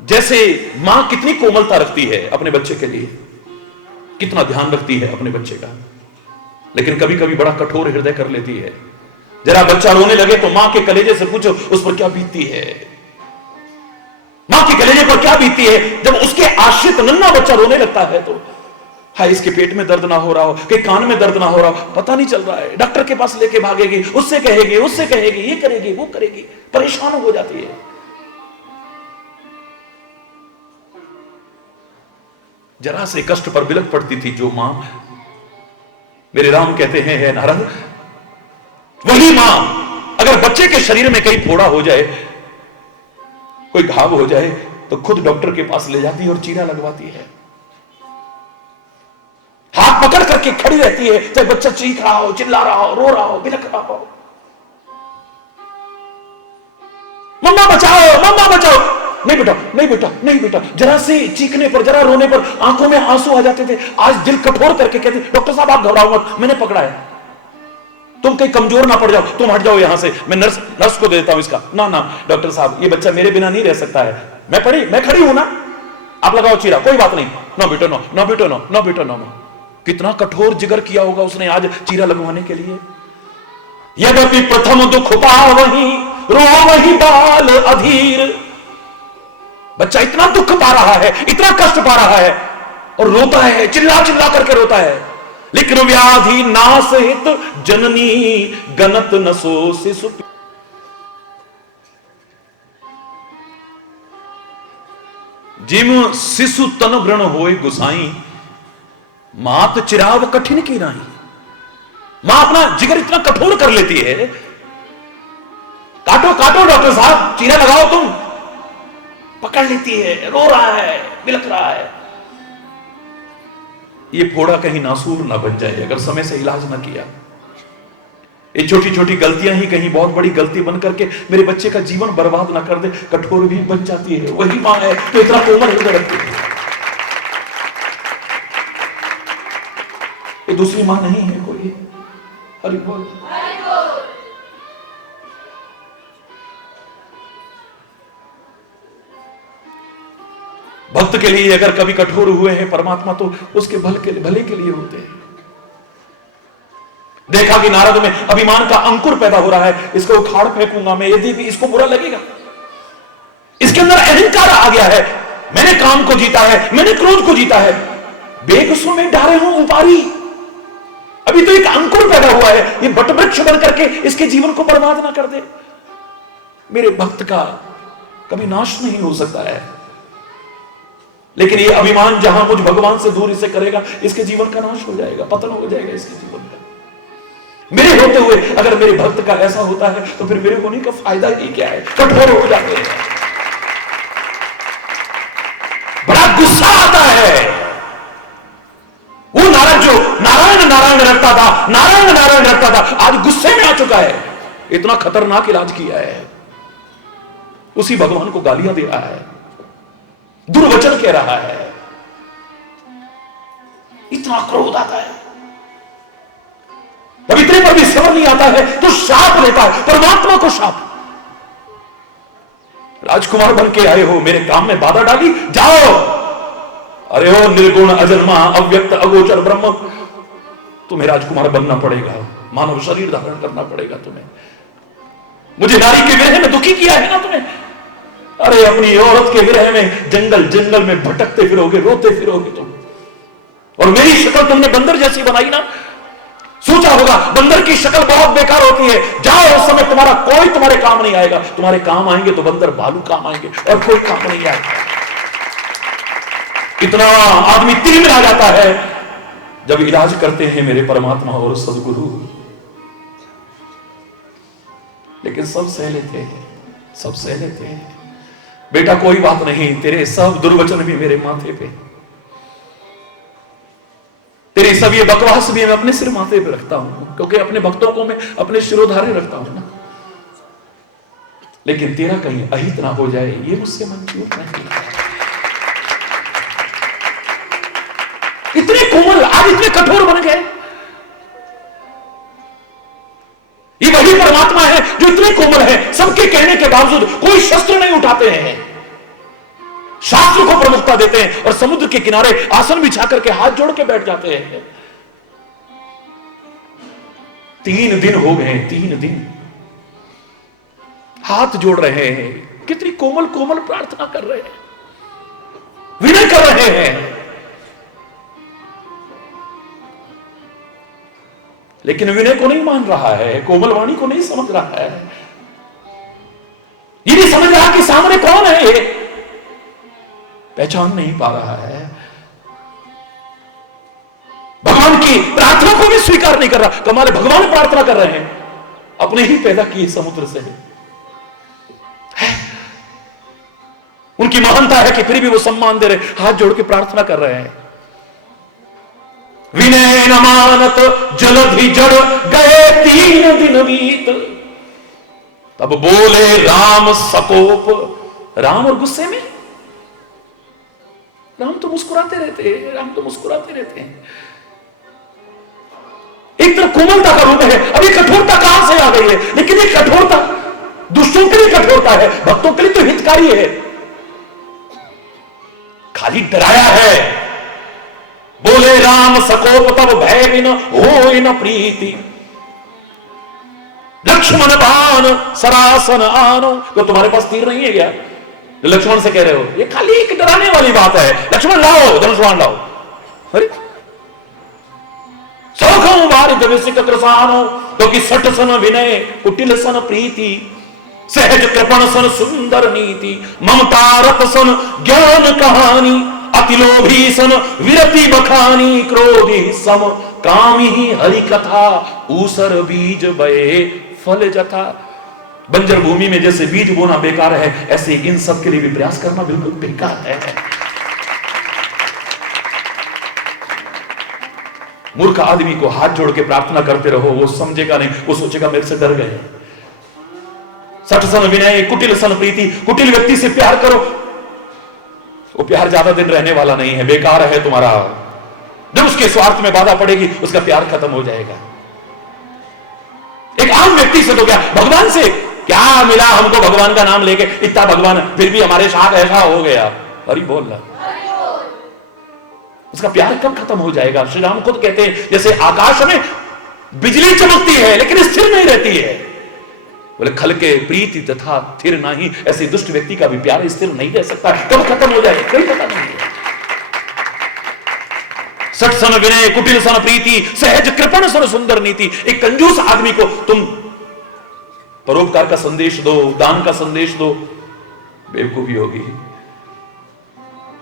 जैसे मां कितनी कोमलता रखती है अपने बच्चे के लिए, कितना ध्यान रखती है अपने बच्चे का, लेकिन कभी कभी बड़ा कठोर हृदय कर लेती है। जरा बच्चा रोने लगे तो मां के कलेजे से पूछो उस पर क्या बीतती है। मां के कलेजे पर क्या बीतती है जब उसके आश्रित नन्हा बच्चा रोने लगता है तो। हाय इसके पेट में दर्द ना हो रहा हो, कि कान में दर्द ना हो रहा हो, पता नहीं चल रहा है, डॉक्टर के पास लेके भागेगी, उससे कहेगी, ये करेगी, वो करेगी, परेशान हो जाती है। जरा से कष्ट पर बिलख पड़ती थी जो मां, मेरे राम कहते हैं है नारद, वही मां अगर बच्चे के शरीर में कहीं फोड़ा हो जाए, कोई घाव हो जाए, तो खुद डॉक्टर के पास ले जाती है और चीरा लगवाती है। हाथ पकड़ करके खड़ी रहती है, चाहे बच्चा चीख रहा हो, चिल्ला रहा हो, रो रहा हो, बिलख रहा हो, मम्मा बचाओ, मम्मा बचाओ। नहीं बेटा, नहीं बेटा, नहीं बेटा। जरा से चीखने पर, जरा रोने पर आंखों में आंसू आ जाते थे। आज दिल कठोर करके कहते डॉक्टर साहब आप घबराओ मत, मैंने पकड़ा है, तुम कहीं कमजोर ना पड़ जाओ, तुम हट जाओ यहां से, मैं नर्स को दे देता हूं इसका। ना ना डॉक्टर साहब, ये बच्चा मेरे बिना नहीं रह सकता है, मैं खड़ी हूं ना, आप लगाओ चीरा, कोई बात नहीं। नो बेटो नो, नो बेटो नो, नो बेटो नो। कितना कठोर जिगर किया होगा उसने आज चीरा लगवाने के लिए। यद्यपि प्रथम दुख पावहि, रो वही बाल अधीर। बच्चा इतना दुख पा रहा है, इतना कष्ट पा रहा है, और रोता है, चिल्ला चिल्ला करके रोता है। लेकिन व्याधि नाश हित जननी गनत नसो शिशु। जिम शिशु तन व्रण होए गुसाई, मात चिराव कठिन की राही। मां अपना जिगर इतना कठोर कर लेती है, काटो काटो डॉक्टर साहब, चीरा लगाओ तुम, पकड़ लेती है, रो रहा है, बिलख रहा है। ये फोड़ा कहीं नासूर ना बन जाए अगर समय से इलाज ना किया। ये छोटी छोटी गलतियां ही कहीं बहुत बड़ी गलती बन करके मेरे बच्चे का जीवन बर्बाद ना कर दे, कठोर भी बन जाती है। वही मां है तो इतना कोमल हृदय रखती है। ये दूसरी मां नहीं है कोई। हरि बोल। भक्त के लिए अगर कभी कठोर हुए हैं परमात्मा, तो उसके भले के लिए होते हैं। देखा कि नारद में अभिमान का अंकुर पैदा हो रहा है, इसको उखाड़ फेंकूंगा मैं यदि भी इसको बुरा लगेगा। इसके अंदर अहंकार आ गया है, मैंने काम को जीता है, मैंने क्रोध को जीता है। बेकसों में डारे हूं उपारी, अभी तो एक अंकुर पैदा हुआ है, ये वटवृक्ष बन करके इसके जीवन को बर्बाद ना कर दे। मेरे भक्त का कभी नाश नहीं हो सकता है, लेकिन ये अभिमान जहां मुझ भगवान से दूर इसे करेगा, इसके जीवन का नाश हो जाएगा, पतन हो जाएगा इसके जीवन का। मेरे होते हुए अगर मेरे भक्त का ऐसा होता है तो फिर मेरे होने का फायदा ही क्या है? कठोर हो जाते हैं, बड़ा गुस्सा आता है। वो नारायण जो नारायण नारायण रखता था, नारायण नारायण रखता था, आज गुस्से में आ चुका है। इतना खतरनाक इलाज किया है, उसी भगवान को गालियां दे रहा है, दुर्वचन कह रहा है, इतना क्रोध आता है। जब इतने पर भी सब्र नहीं आता है तो शाप लेता है, परमात्मा को शाप। राजकुमार बन के आए हो, मेरे काम में बाधा डाली, जाओ। अरे हो निर्गुण अजन्मा अव्यक्त अगोचर ब्रह्म, तुम्हें राजकुमार बनना पड़ेगा, मानव शरीर धारण करना पड़ेगा तुम्हें। मुझे नारी के विरह में दुखी किया है ना तुमने। अरे अपनी औरत के विरह में जंगल जंगल में भटकते फिरोगे, रोते फिरोगे तुम। और मेरी शक्ल तुमने बंदर जैसी बनाई ना। सोचा होगा बंदर की शक्ल बहुत बेकार होती है, जाओ उस समय तुम्हारा कोई तुम्हारे काम नहीं आएगा। तुम्हारे काम आएंगे तो बंदर भालू काम आएंगे, और कोई काम नहीं आएगा। इतना आदमी तिल में आ जाता है जब इलाज करते हैं मेरे परमात्मा और सदगुरु। लेकिन सब सह लेते हैं, सब सह लेते हैं। बेटा कोई बात नहीं, तेरे सब दुर्वचन भी मेरे माथे पे, तेरी सब ये बकवास भी मैं अपने सिर माथे पे रखता हूं, क्योंकि अपने भक्तों को मैं अपने शिरोधार्य रखता हूं ना। लेकिन तेरा कहीं अहित ना हो जाए, ये मुझसे मंजूर नहीं। इतने कोमल आज इतने कठोर बन गए। ये वही परमात्मा है जो इतने कोमल है, सबके कहने के बावजूद कोई शस्त्र नहीं उठाते हैं, शास्त्र को प्रमुखता देते हैं और समुद्र के किनारे आसन बिछा करके हाथ जोड़ के बैठ जाते हैं। 3 दिन हो गए, 3 दिन हाथ जोड़ रहे हैं, कितनी कोमल कोमल प्रार्थना कर रहे हैं, विनय कर रहे हैं। लेकिन विनय को नहीं मान रहा है, कोमल वाणी को नहीं समझ रहा है, ये नहीं समझ रहा कि सामने कौन है, ये पहचान नहीं पा रहा है। भगवान की प्रार्थना को भी स्वीकार नहीं कर रहा। कमाल है, भगवान प्रार्थना कर रहे हैं अपने ही पैदा किए समुद्र से। उनकी महानता है कि फिर भी वो सम्मान दे रहे, हाथ जोड़ के प्रार्थना कर रहे हैं। विनय न मानत जलधि जड़ गए 3 दिन बीत, तब बोले राम सकोप। राम और गुस्से में, राम तो मुस्कुराते रहते हैं, राम तो मुस्कुराते रहते हैं। एक तरफ कोमलता का रूप है, अभी कठोरता कहां से आ गई है। लेकिन ये कठोरता दुष्टों के लिए कठोरता है, भक्तों के लिए तो हितकारी है। खाली डराया है, बोले राम सकोप तब भय बिन होय न प्रीति, लक्ष्मण बाण सरासन आनो। तो तुम्हारे पास तीर नहीं है क्या, लक्ष्मण से कह रहे हो? ये खाली एक डराने वाली बात है। लक्ष्मण लाओ, धनुष बाण लाओ। अरे सौखम वारिद विसिक कृसानो, क्योंकि सठ सन विनय कुटिल सन प्रीति, सहज कृपण सन सुंदर नीति, ममता रत सन ज्ञान कहानी, अतिलोभी सन विरति बखानी, क्रोधी सम कामी हरि कथा, ऊसर बीज बये फल जथा। बंजर भूमि में जैसे बीज बोना बेकार है, ऐसे इन सब के लिए भी प्रयास करना बिल्कुल बेकार है। मूर्ख आदमी को हाथ जोड़ के प्रार्थना करते रहो, वो समझेगा नहीं, वो सोचेगा मेरे से डर गए। सठ सन विनय कुटिल सन प्रीति, कुटिल व्यक्ति से प्यार करो, वो प्यार ज्यादा दिन रहने वाला नहीं है, बेकार है तुम्हारा। जब उसके स्वार्थ में बाधा पड़ेगी उसका प्यार खत्म हो जाएगा। एक आम व्यक्ति से तो क्या, भगवान से क्या मिला हमको भगवान का नाम लेके, इतना भगवान फिर भी हमारे साथ ऐसा हो गया। हरि बोल रहा, उसका प्यार कब खत्म हो जाएगा? श्री राम खुद कहते हैं जैसे आकाश में बिजली चमकती है लेकिन स्थिर नहीं रहती है, बोले खल के प्रीति तथा स्थिर नहीं, ऐसे दुष्ट व्यक्ति का भी प्यार स्थिर नहीं रह सकता। कब खत्म हो जाए कोई पता नहीं है। सठ सन विनय कुटिल सन प्रीति सहज कृपण सन सुंदर नीति। एक कंजूस आदमी को तुम परोपकार का संदेश दो, दान का संदेश दो, बेवकूफी होगी।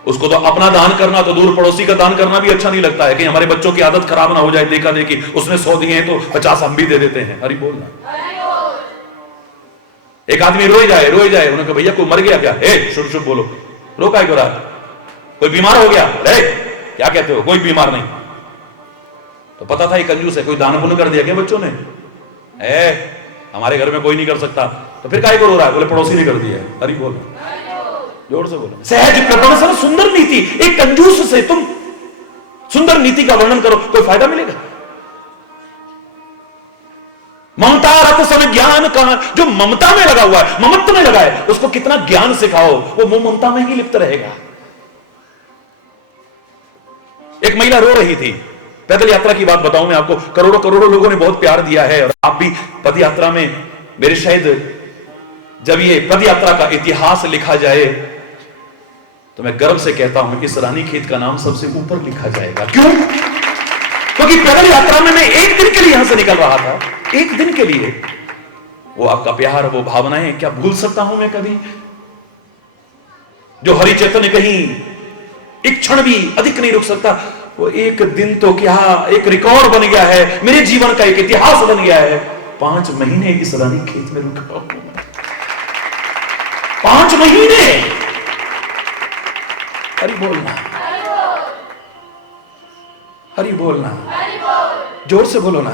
उसको तो अपना दान करना तो दूर, पड़ोसी का दान करना भी अच्छा नहीं लगता है कि हमारे बच्चों की आदत खराब ना हो जाए, देखा देखी उसने 100 दिए हैं तो 50 हम भी दे देते हैं। हरि बोलना। एक आदमी रोए जाए उन्होंने कहा भैया कोई मर गया क्या? शुभ शुभ बोलो, रोका क्यों रहा? कोई बीमार हो गया? क्या कहते हो? कोई बीमार नहीं। तो पता था ये कंजूस है, कोई दान पुण्य कर दिया क्या बच्चों ने? हमारे घर में कोई नहीं कर सकता, तो फिर काहे को रो रहा है? बोले पड़ोसी ने कर दिया है। हरि बोल, जोर से बोलो। सहज कृपण सन सुंदर नीति। एक कंजूस से तुम सुंदर नीति का वर्णन करो, कोई फायदा मिलेगा? ममता रत सन ज्ञान का, जो ममता में लगा हुआ है, ममत्व में लगा है, उसको कितना ज्ञान सिखाओ, वो ममता में ही लिप्त रहेगा। एक महिला रो रही थी, पैदल यात्रा की बात बताऊं मैं आपको, करोड़ों करोड़ों लोगों ने बहुत प्यार दिया है, और आप भी पद यात्रा में, मेरे शायद जब ये पद यात्रा का इतिहास लिखा जाए तो मैं गर्व से कहता हूं इस रानीखेत का नाम सबसे ऊपर लिखा जाएगा। क्यों? क्योंकि पैदल यात्रा में मैं एक दिन के लिए यहां से निकल रहा था, एक दिन के लिए। वो आपका प्यार, वो भावनाएं क्या भूल सकता हूं मैं कभी? जो हरि चैतन्य कहीं एक क्षण भी अधिक नहीं रुक सकता, वो एक दिन तो क्या एक रिकॉर्ड बन गया है, मेरे जीवन का एक इतिहास बन गया है। 5 महीने इस रानीखेत में रुका हूं, 5 महीने। हरि बोलना, हरि बोलना, जोर से बोलो ना।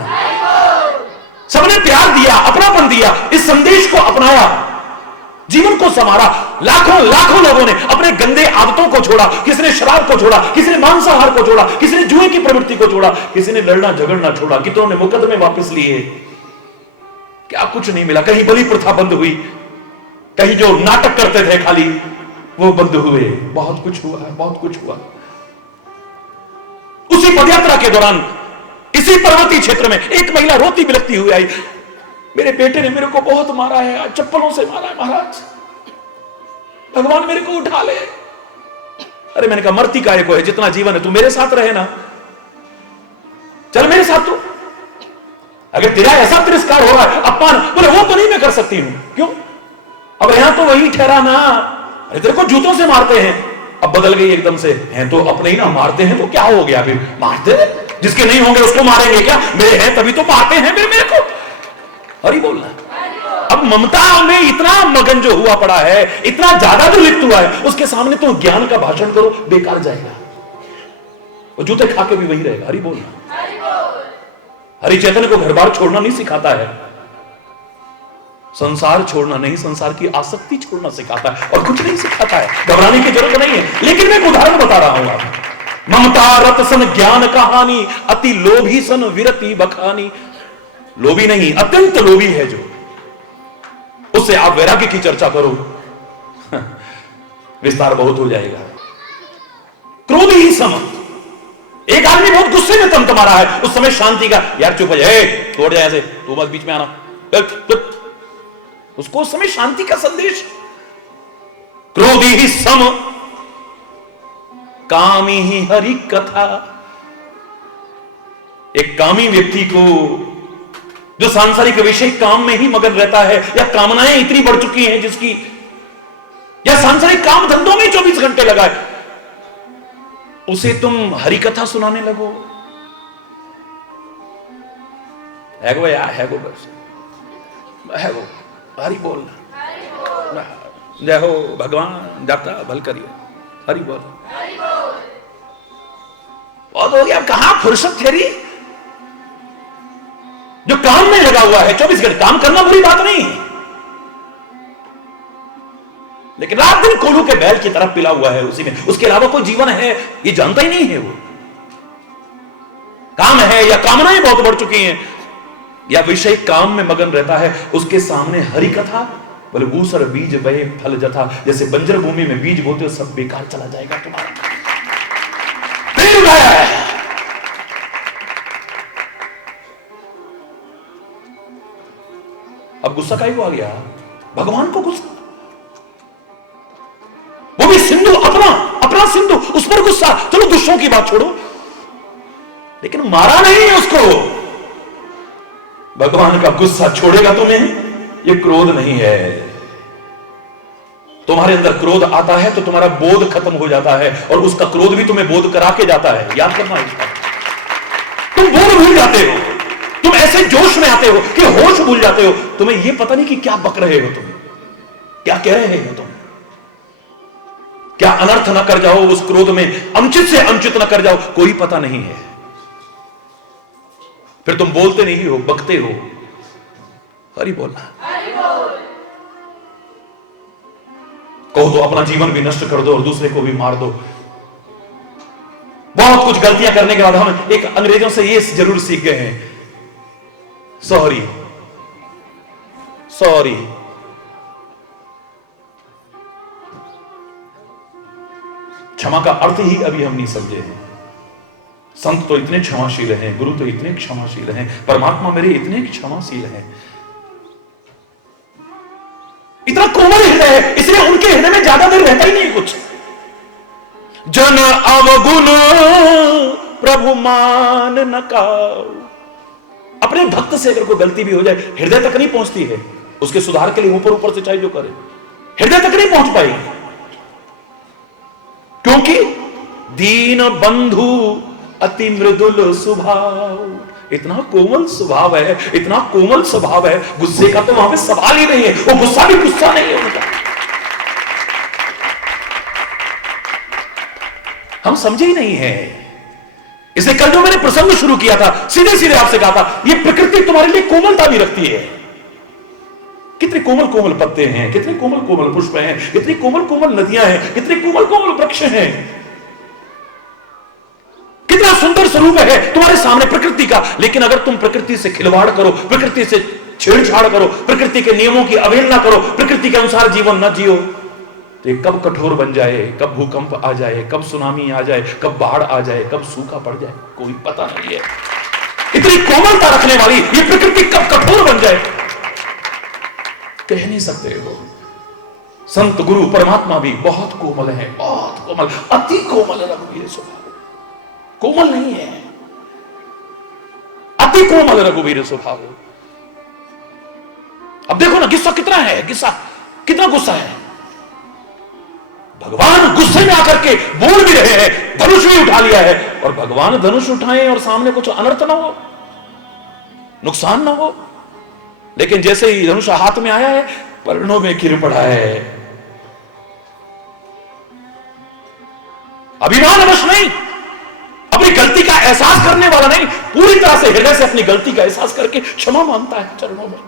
सबने प्यार दिया, अपनापन दिया, इस संदेश को अपनाया, जीवन को संवारा। लाखों लाखों लोगों ने अपने गंदे आदतों को छोड़ा, किसी ने शराब को छोड़ा, किसी ने मांसाहार को छोड़ा, किसी ने जुए की प्रवृत्ति को छोड़ा, किसी ने लड़ना झगड़ना छोड़ा, कितनों ने मुकदमे वापस लिए। क्या कुछ नहीं मिला। कहीं बलि प्रथा बंद हुई, कहीं जो नाटक करते थे खाली वो बंद हुए। बहुत कुछ हुआ, बहुत कुछ हुआ। उसी पदयात्रा के दौरान इसी पर्वतीय क्षेत्र में एक महिला रोती बिलखती हुई आई, मेरे बेटे ने मेरे को बहुत मारा है, आज चप्पलों से मारा है महाराज, भगवान मेरे को उठा ले। अरे मैंने कहा मरती काहे को है, जितना जीवन है तू मेरे साथ रहे ना, चल मेरे साथ तू। अगर तेरा ऐसा तिरस्कार हो रहा है, अपमान, बोले वो तो नहीं मैं कर सकती हूं। क्यों? अब यहां तो वही ठहरा ना। अरे तेरे को जूतों से मारते हैं, अब बदल गई एकदम से, हैं तो अपने ही ना, मारते हैं तो क्या हो गया? फिर मारते, जिसके नहीं होंगे उसको मारेंगे क्या? मेरे हैं तभी तो मारते हैं फिर मेरे को। हरि बोलना। अब ममता में इतना मगन जो हुआ पड़ा है, इतना ज्यादा जो लिप्त हुआ है, उसके सामने तो ज्ञान का भाषण करो, बेकार जाएगा, वो जूते खा के भी वही रहेगा। हरि बोलना। हरि चैतन्य को घर बार छोड़ना नहीं सिखाता है, संसार छोड़ना नहीं, संसार की आसक्ति छोड़ना सिखाता है, और कुछ नहीं सिखाता है। घबराने की जरूरत नहीं है। लेकिन मैं एक उदाहरण बता रहा हूं आपको। ममता रत सन ज्ञान कहानी, अति लोभी सन विरति बखानी। लोभी नहीं, अत्यंत लोभी है जो, उससे आप वैराग्य की चर्चा करो, विस्तार बहुत हो जाएगा। क्रोध ही सम। एक आदमी बहुत गुस्से में तमतमा रहा है, उस समय शांति का, यार चुप हो जाए, तोड़ जाए ऐसे, तू मत बीच में आना, उसको उस समय शांति का संदेश। क्रोधी ही सम, कामी ही हरि कथा। एक कामी व्यक्ति को, जो सांसारिक विषय काम में ही मगन रहता है, या कामनाएं इतनी बढ़ चुकी हैं जिसकी, या सांसारिक काम धंधों में 24 घंटे लगा है, उसे तुम हरि कथा सुनाने लगो। है गो यार, है गो, बस है गो, हरि बोलना। जय हो भगवान, जाता भल करिए, हरि बोल। बहुत हो गया, कहां फुर्सत ठहरी? जो काम में लगा हुआ है 24 घंटे, काम करना बुरी बात नहीं, लेकिन रात दिन कोल्हू के बैल की तरफ पिला हुआ है उसी में, उसके अलावा कोई जीवन है ये जानता ही नहीं है। वो काम है या कामनाएं बहुत बढ़ चुकी हैं, या विषय काम में मगन रहता है, उसके सामने हरि कथा, बोले भूसर बीज बहे फल जथा। जैसे बंजर भूमि में बीज बोते हो, सब बेकार चला जाएगा तुम्हारा। पेड़ उठाया है, अब गुस्सा काहे को आ गया? भगवान को गुस्सा, वो भी सिंधु, अपना सिंधु, उस पर गुस्सा। चलो दूसरों की बात छोड़ो, लेकिन मारा नहीं उसको। भगवान का गुस्सा छोड़ेगा तुम्हें? ये क्रोध नहीं है। तुम्हारे अंदर क्रोध आता है तो तुम्हारा बोध खत्म हो जाता है, और उसका क्रोध भी तुम्हें बोध करा के जाता है। याद करना इसका। तुम बोध भूल जाते हो, तुम ऐसे जोश में आते हो कि होश भूल जाते हो। तुम्हें यह पता नहीं कि क्या बक रहे हो, तुम क्या कह रहे हो, तुम क्या अनर्थ ना कर जाओ उस क्रोध में, अनुचित से अनुचित ना कर जाओ, कोई पता नहीं है। फिर तुम बोलते नहीं हो, बकते हो। हरि बोलना। कहो तो अपना जीवन भी नष्ट कर दो और दूसरे को भी मार दो। बहुत कुछ गलतियां करने के बाद हम एक अंग्रेजों से ये जरूर सीख गए हैं, सॉरी सॉरी। क्षमा का अर्थ ही अभी हम नहीं समझे हैं। संत तो इतने क्षमाशील हैं, गुरु तो इतने क्षमाशील हैं, परमात्मा मेरे इतने क्षमाशील हैं, इतना कोमल हृदय है, इसलिए उनके हृदय में ज्यादा देर रहता ही नहीं कुछ। जन अवगुण प्रभु मान न काऊ। अपने भक्त से अगर कोई गलती भी हो जाए, हृदय तक नहीं पहुंचती है, उसके सुधार के लिए ऊपर ऊपर से चाहे जो करे, हृदय तक नहीं पहुंच पाएगी। क्योंकि दीन बंधु अति मृदुल स्वभाव। इतना कोमल स्वभाव है, इतना कोमल स्वभाव है, गुस्से का तो वहां पे सवाल ही नहीं है। वो गुस्सा भी गुस्सा नहीं है उनका। हम समझे ही नहीं है। इसलिए कल जो मैंने प्रसंग शुरू किया था, सीधे सीधे आपसे कहा था, ये प्रकृति तुम्हारे लिए कोमलता भी रखती है। कितने कोमल कोमल पत्ते हैं, कितने कोमल कोमल पुष्प हैं, कितनी कोमल कोमल नदियां हैं, कितने कोमल कोमल वृक्ष हैं, कितना सुंदर स्वरूप है तुम्हारे सामने प्रकृति का। लेकिन अगर तुम प्रकृति से खिलवाड़ करो, प्रकृति से छेड़छाड़ करो, प्रकृति के नियमों की अवहेलना करो, प्रकृति के अनुसार जीवन न जियो, तो ये कब कठोर बन जाए, कब भूकंप आ जाए, कब सुनामी आ जाए, कब बाढ़ आ जाए, कब सूखा पड़ जाए, कोई पता नहीं है। इतनी कोमलता रखने वाली ये प्रकृति कब कठोर बन जाए, कह नहीं सकते हो। संत गुरु परमात्मा भी बहुत कोमल है, बहुत कोमल, अति कोमल रघुवीर स्वभाव। कोमल नहीं है, अति कोमल रघुवीर स्वभाव। अब देखो ना गुस्सा कितना है, गुस्सा कितना गुस्सा है। भगवान गुस्से में आकर के बोल भी रहे हैं, धनुष भी उठा लिया है, और भगवान धनुष उठाएं और सामने कुछ अनर्थ ना हो, नुकसान ना हो। लेकिन जैसे ही धनुष हाथ में आया है, पर्णों में गिर पड़ा है। अभिमानवश नहीं, अपनी गलती का एहसास करने वाला नहीं, पूरी तरह से हृदय से अपनी गलती का एहसास करके क्षमा मांगता है चरणों में।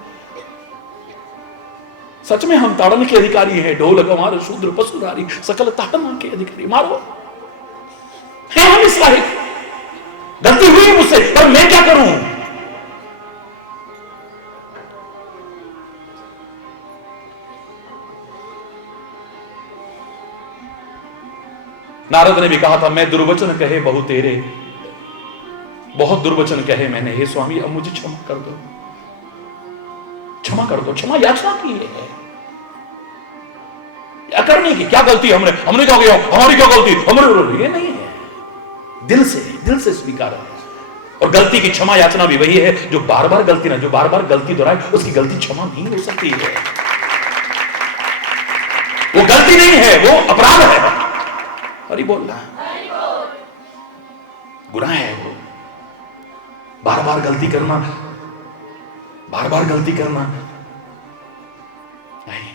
सच में हम ताड़न के अधिकारी हैं, ढोल गंवार शूद्र पशुधारी सकल ताड़न के अधिकारी। मारो है हम इस लायक, गलती हुई मुझसे, पर मैं क्या करूं। नारद ने भी कहा था, मैं दुर्वचन कहे बहु तेरे, बहुत दुर्वचन कहे मैंने, हे स्वामी अब मुझे क्षमा कर दो, क्षमा कर दो। क्षमा याचना की है, या करने की क्या गलती हमने क्या किया, हमारी क्या गलती, हमारे, ये नहीं है। दिल से स्वीकार है। और गलती की क्षमा याचना भी वही है जो बार बार गलती ना, जो बार बार गलती दोहराए उसकी गलती क्षमा नहीं हो सकती है। वो गलती नहीं है, वो अपराध है। हरि बोलना, गुनाह है वो। बार बार गलती करना, बार बार गलती करना नहीं।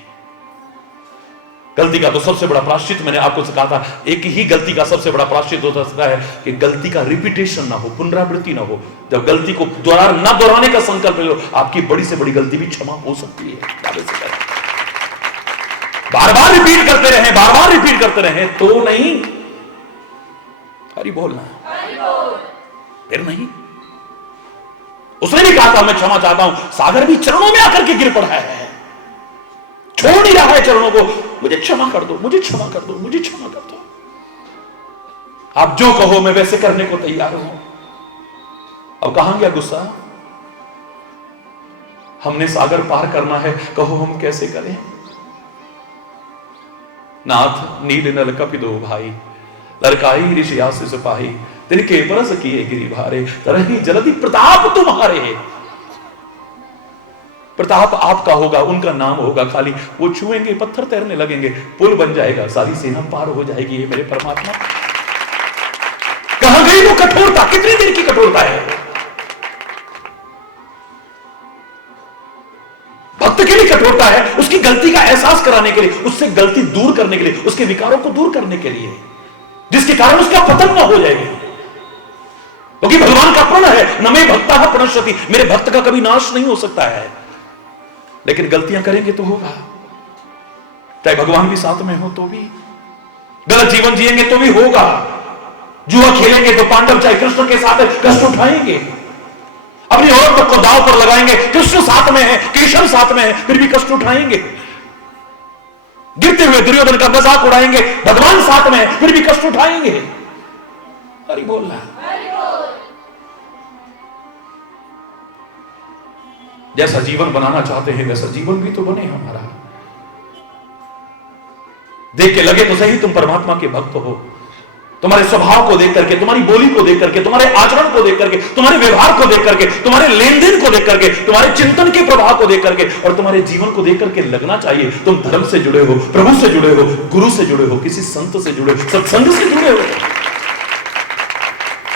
गलती का तो सबसे बड़ा प्रायश्चित मैंने आपको कहा था, एक ही गलती का सबसे बड़ा प्रायश्चित हो सकता है कि गलती का रिपीटेशन ना हो, पुनरावृत्ति ना हो। जब गलती को ना दोहराने का संकल्प लो, आपकी बड़ी से बड़ी गलती भी क्षमा हो सकती है। बार बार रिपीट करते रहे, बार बार रिपीट करते रहे तो नहीं। हरि बोलना, फिर नहीं। उसने भी कहा था मैं क्षमा चाहता हूं, सागर भी चरणों में आकर के गिर पड़ा है, छोड़ नहीं रहा है चरणों को, मुझे क्षमा कर दो, मुझे क्षमा कर दो, मुझे क्षमा कर दो। आप जो कहो मैं वैसे करने को तैयार हूं। अब कहां गया गुस्सा? हमने सागर पार करना है, कहो हम कैसे करें। नाथ नील नल कपि दो भाई, लड़काई ऋषिया से सिपाही, तिनके परस किए गिरि भारे, तरही जलधि प्रताप तुम्हारे। प्रताप आपका होगा, उनका नाम होगा खाली, वो छुएंगे पत्थर तैरने लगेंगे, पुल बन जाएगा, सारी सेना पार हो जाएगी। ये मेरे परमात्मा, कहां गई वो कठोरता? कितनी देर की कठोरता है? भक्त के लिए कठोरता है उसकी गलती का एहसास कराने के लिए, उससे गलती दूर करने के लिए, उसके विकारों को दूर करने के लिए, जिसके कारण उसका पतन न हो जाएगा। क्योंकि भगवान का प्रण है, न मे भक्ता प्रणश्यति, मेरे भक्त का कभी नाश नहीं हो सकता है। लेकिन गलतियां करेंगे तो होगा, चाहे भगवान भी साथ में हो तो भी, गलत जीवन जिएंगे तो भी होगा, जुआ खेलेंगे तो पांडव चाहे कृष्ण के साथ कष्ट उठाएंगे, अपनी औरत को दांव पर लगाएंगे, कृष्ण साथ में है, केशव साथ में है, फिर भी कष्ट उठाएंगे, गिरते हुए दुर्योधन का मजाक उड़ाएंगे, भगवान साथ में है, फिर भी कष्ट उठाएंगे। हरि बोल रहा है। जैसा जीवन बनाना चाहते हैं वैसा जीवन भी तो बने हमारा। देख के लगे तो सही तुम परमात्मा के भक्त हो, तुम्हारे स्वभाव को देख करके, तुम्हारी बोली को देख करके, तुम्हारे आचरण को देख करके, तुम्हारे व्यवहार को देख करके, तुम्हारे लेन देन को देख करके, तुम्हारे चिंतन के प्रभाव को देख करके और तुम्हारे जीवन को देख करके लगना चाहिए तुम धर्म से जुड़े हो, प्रभु से जुड़े हो, गुरु से जुड़े हो, किसी संत से जुड़े हो, सत्संग से जुड़े हो।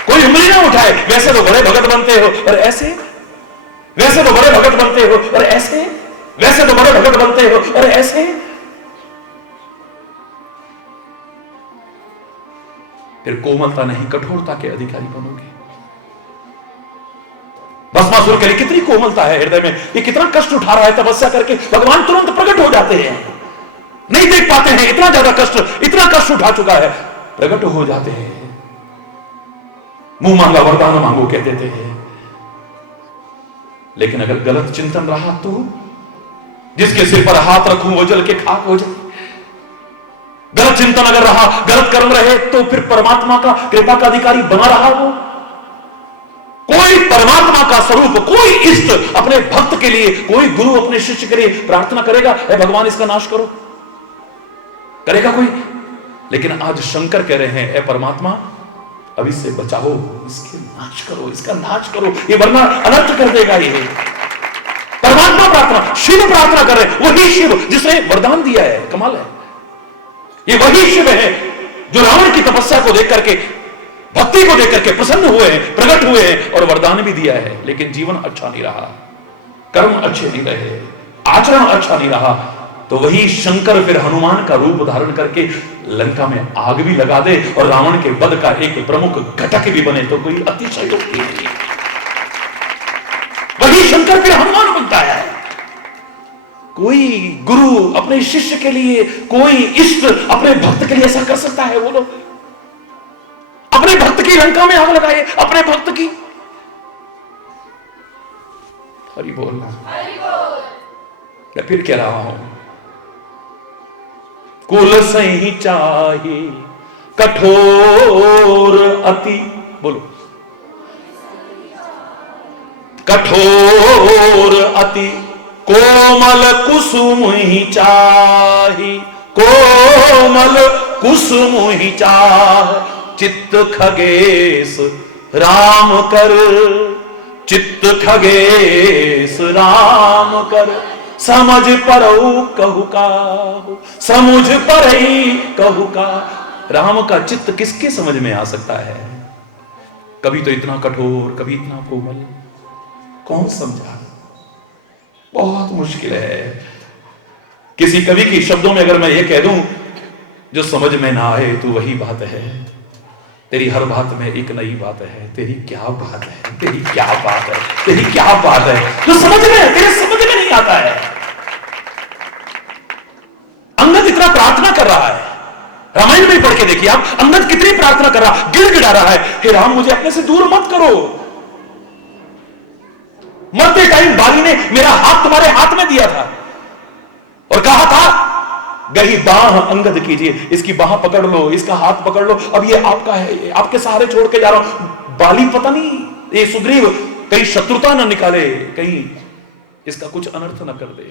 कोई उंगली ना उठाए, वैसे तो बड़े भगत बनते हो और ऐसे, वैसे तो बड़े भगत बनते हो और ऐसे, वैसे तो बड़े भगत बनते हो और ऐसे। फिर कोमलता नहीं कठोरता के अधिकारी बनोगे। भस्मासुर के लिए कितनी कोमलता है हृदय में, ये कितना कष्ट उठा रहा है तपस्या करके, भगवान तुरंत प्रकट हो जाते हैं, नहीं देख पाते हैं, इतना ज्यादा कष्ट, इतना कष्ट उठा चुका है, प्रकट हो जाते हैं। मुंह मांगा वरदान मांगो कह देते हैं। लेकिन अगर गलत चिंतन रहा तो जिसके सिर पर हाथ रखूं वो जल के खाक हो जाए। गलत चिंतन अगर रहा, गलत कर्म रहे तो फिर परमात्मा का कृपा का अधिकारी बना रहा वो। कोई परमात्मा का स्वरूप, कोई इष्ट अपने भक्त के लिए, कोई गुरु अपने शिष्य के लिए प्रार्थना करेगा, हे भगवान इसका नाश करो, करेगा कोई? लेकिन आज शंकर कह रहे हैं, हे परमात्मा अब इससे बचाओ, इसके नाश करो, इसका नाश करो, ये वरना अनर्थ कर देगा। ये परमात्मा प्रार्थना, शिव प्रार्थना कर रहे, वही शिव जिसने वरदान दिया है। कमाल है, ये वही शिव है जो रावण की तपस्या को देख करके, भक्ति को देख करके प्रसन्न हुए हैं, प्रकट हुए हैं और वरदान भी दिया है। लेकिन जीवन अच्छा नहीं रहा, कर्म अच्छे नहीं रहे, आचरण अच्छा नहीं रहा, तो वही शंकर फिर हनुमान का रूप धारण करके लंका में आग भी लगा दे और रावण के वध का एक प्रमुख घटक भी बने तो कोई अतिशयोक्ति नहीं। वही शंकर फिर हनुमान बनता है। कोई गुरु अपने शिष्य के लिए, कोई इष्ट अपने भक्त के लिए ऐसा कर सकता है? बोलो, अपने भक्त की लंका में आग लगाए, अपने भक्त की। हरि बोलना, मैं फिर कह रहा हूं, कुल सही चाहे कठोर अति, बोलो, कठोर अति कोमल कुसुम ही चाही, कोमल कुसुम ही चाह, चित्त खगेश राम कर, चित्त खगेश राम कर, समझ परऊ कहू का, समझ परई कहू का। राम का चित्त किसके समझ में आ सकता है? कभी तो इतना कठोर, कभी इतना कोमल, कौन समझा? बहुत मुश्किल है। किसी कवि के शब्दों में अगर मैं ये कह दूं, जो समझ में ना आए तो वही बात है, तेरी हर बात में एक नई बात है, तेरी क्या बात है, तेरी क्या बात है, तेरी क्या बात है, जो समझ में, तेरे समझ में नहीं आता है। अंगद इतना प्रार्थना कर रहा है, रामायण में पढ़ के देखिए आप, अंगद कितनी प्रार्थना कर रहा, गिड़गिड़ा रहा है, हे राम मुझे अपने से दूर मत करो। मरते टाइम बाली ने मेरा हाथ तुम्हारे हाथ में दिया था और कहा था, गई बाह अंगद कीजिए, इसकी बाह पकड़ लो, इसका हाथ पकड़ लो, अब ये आपका है, ये आपके सहारे छोड़ के जा रहा हूं। बाली पता नहीं, ये सुग्रीव कहीं शत्रुता ना निकाले, कहीं इसका कुछ अनर्थ ना कर दे।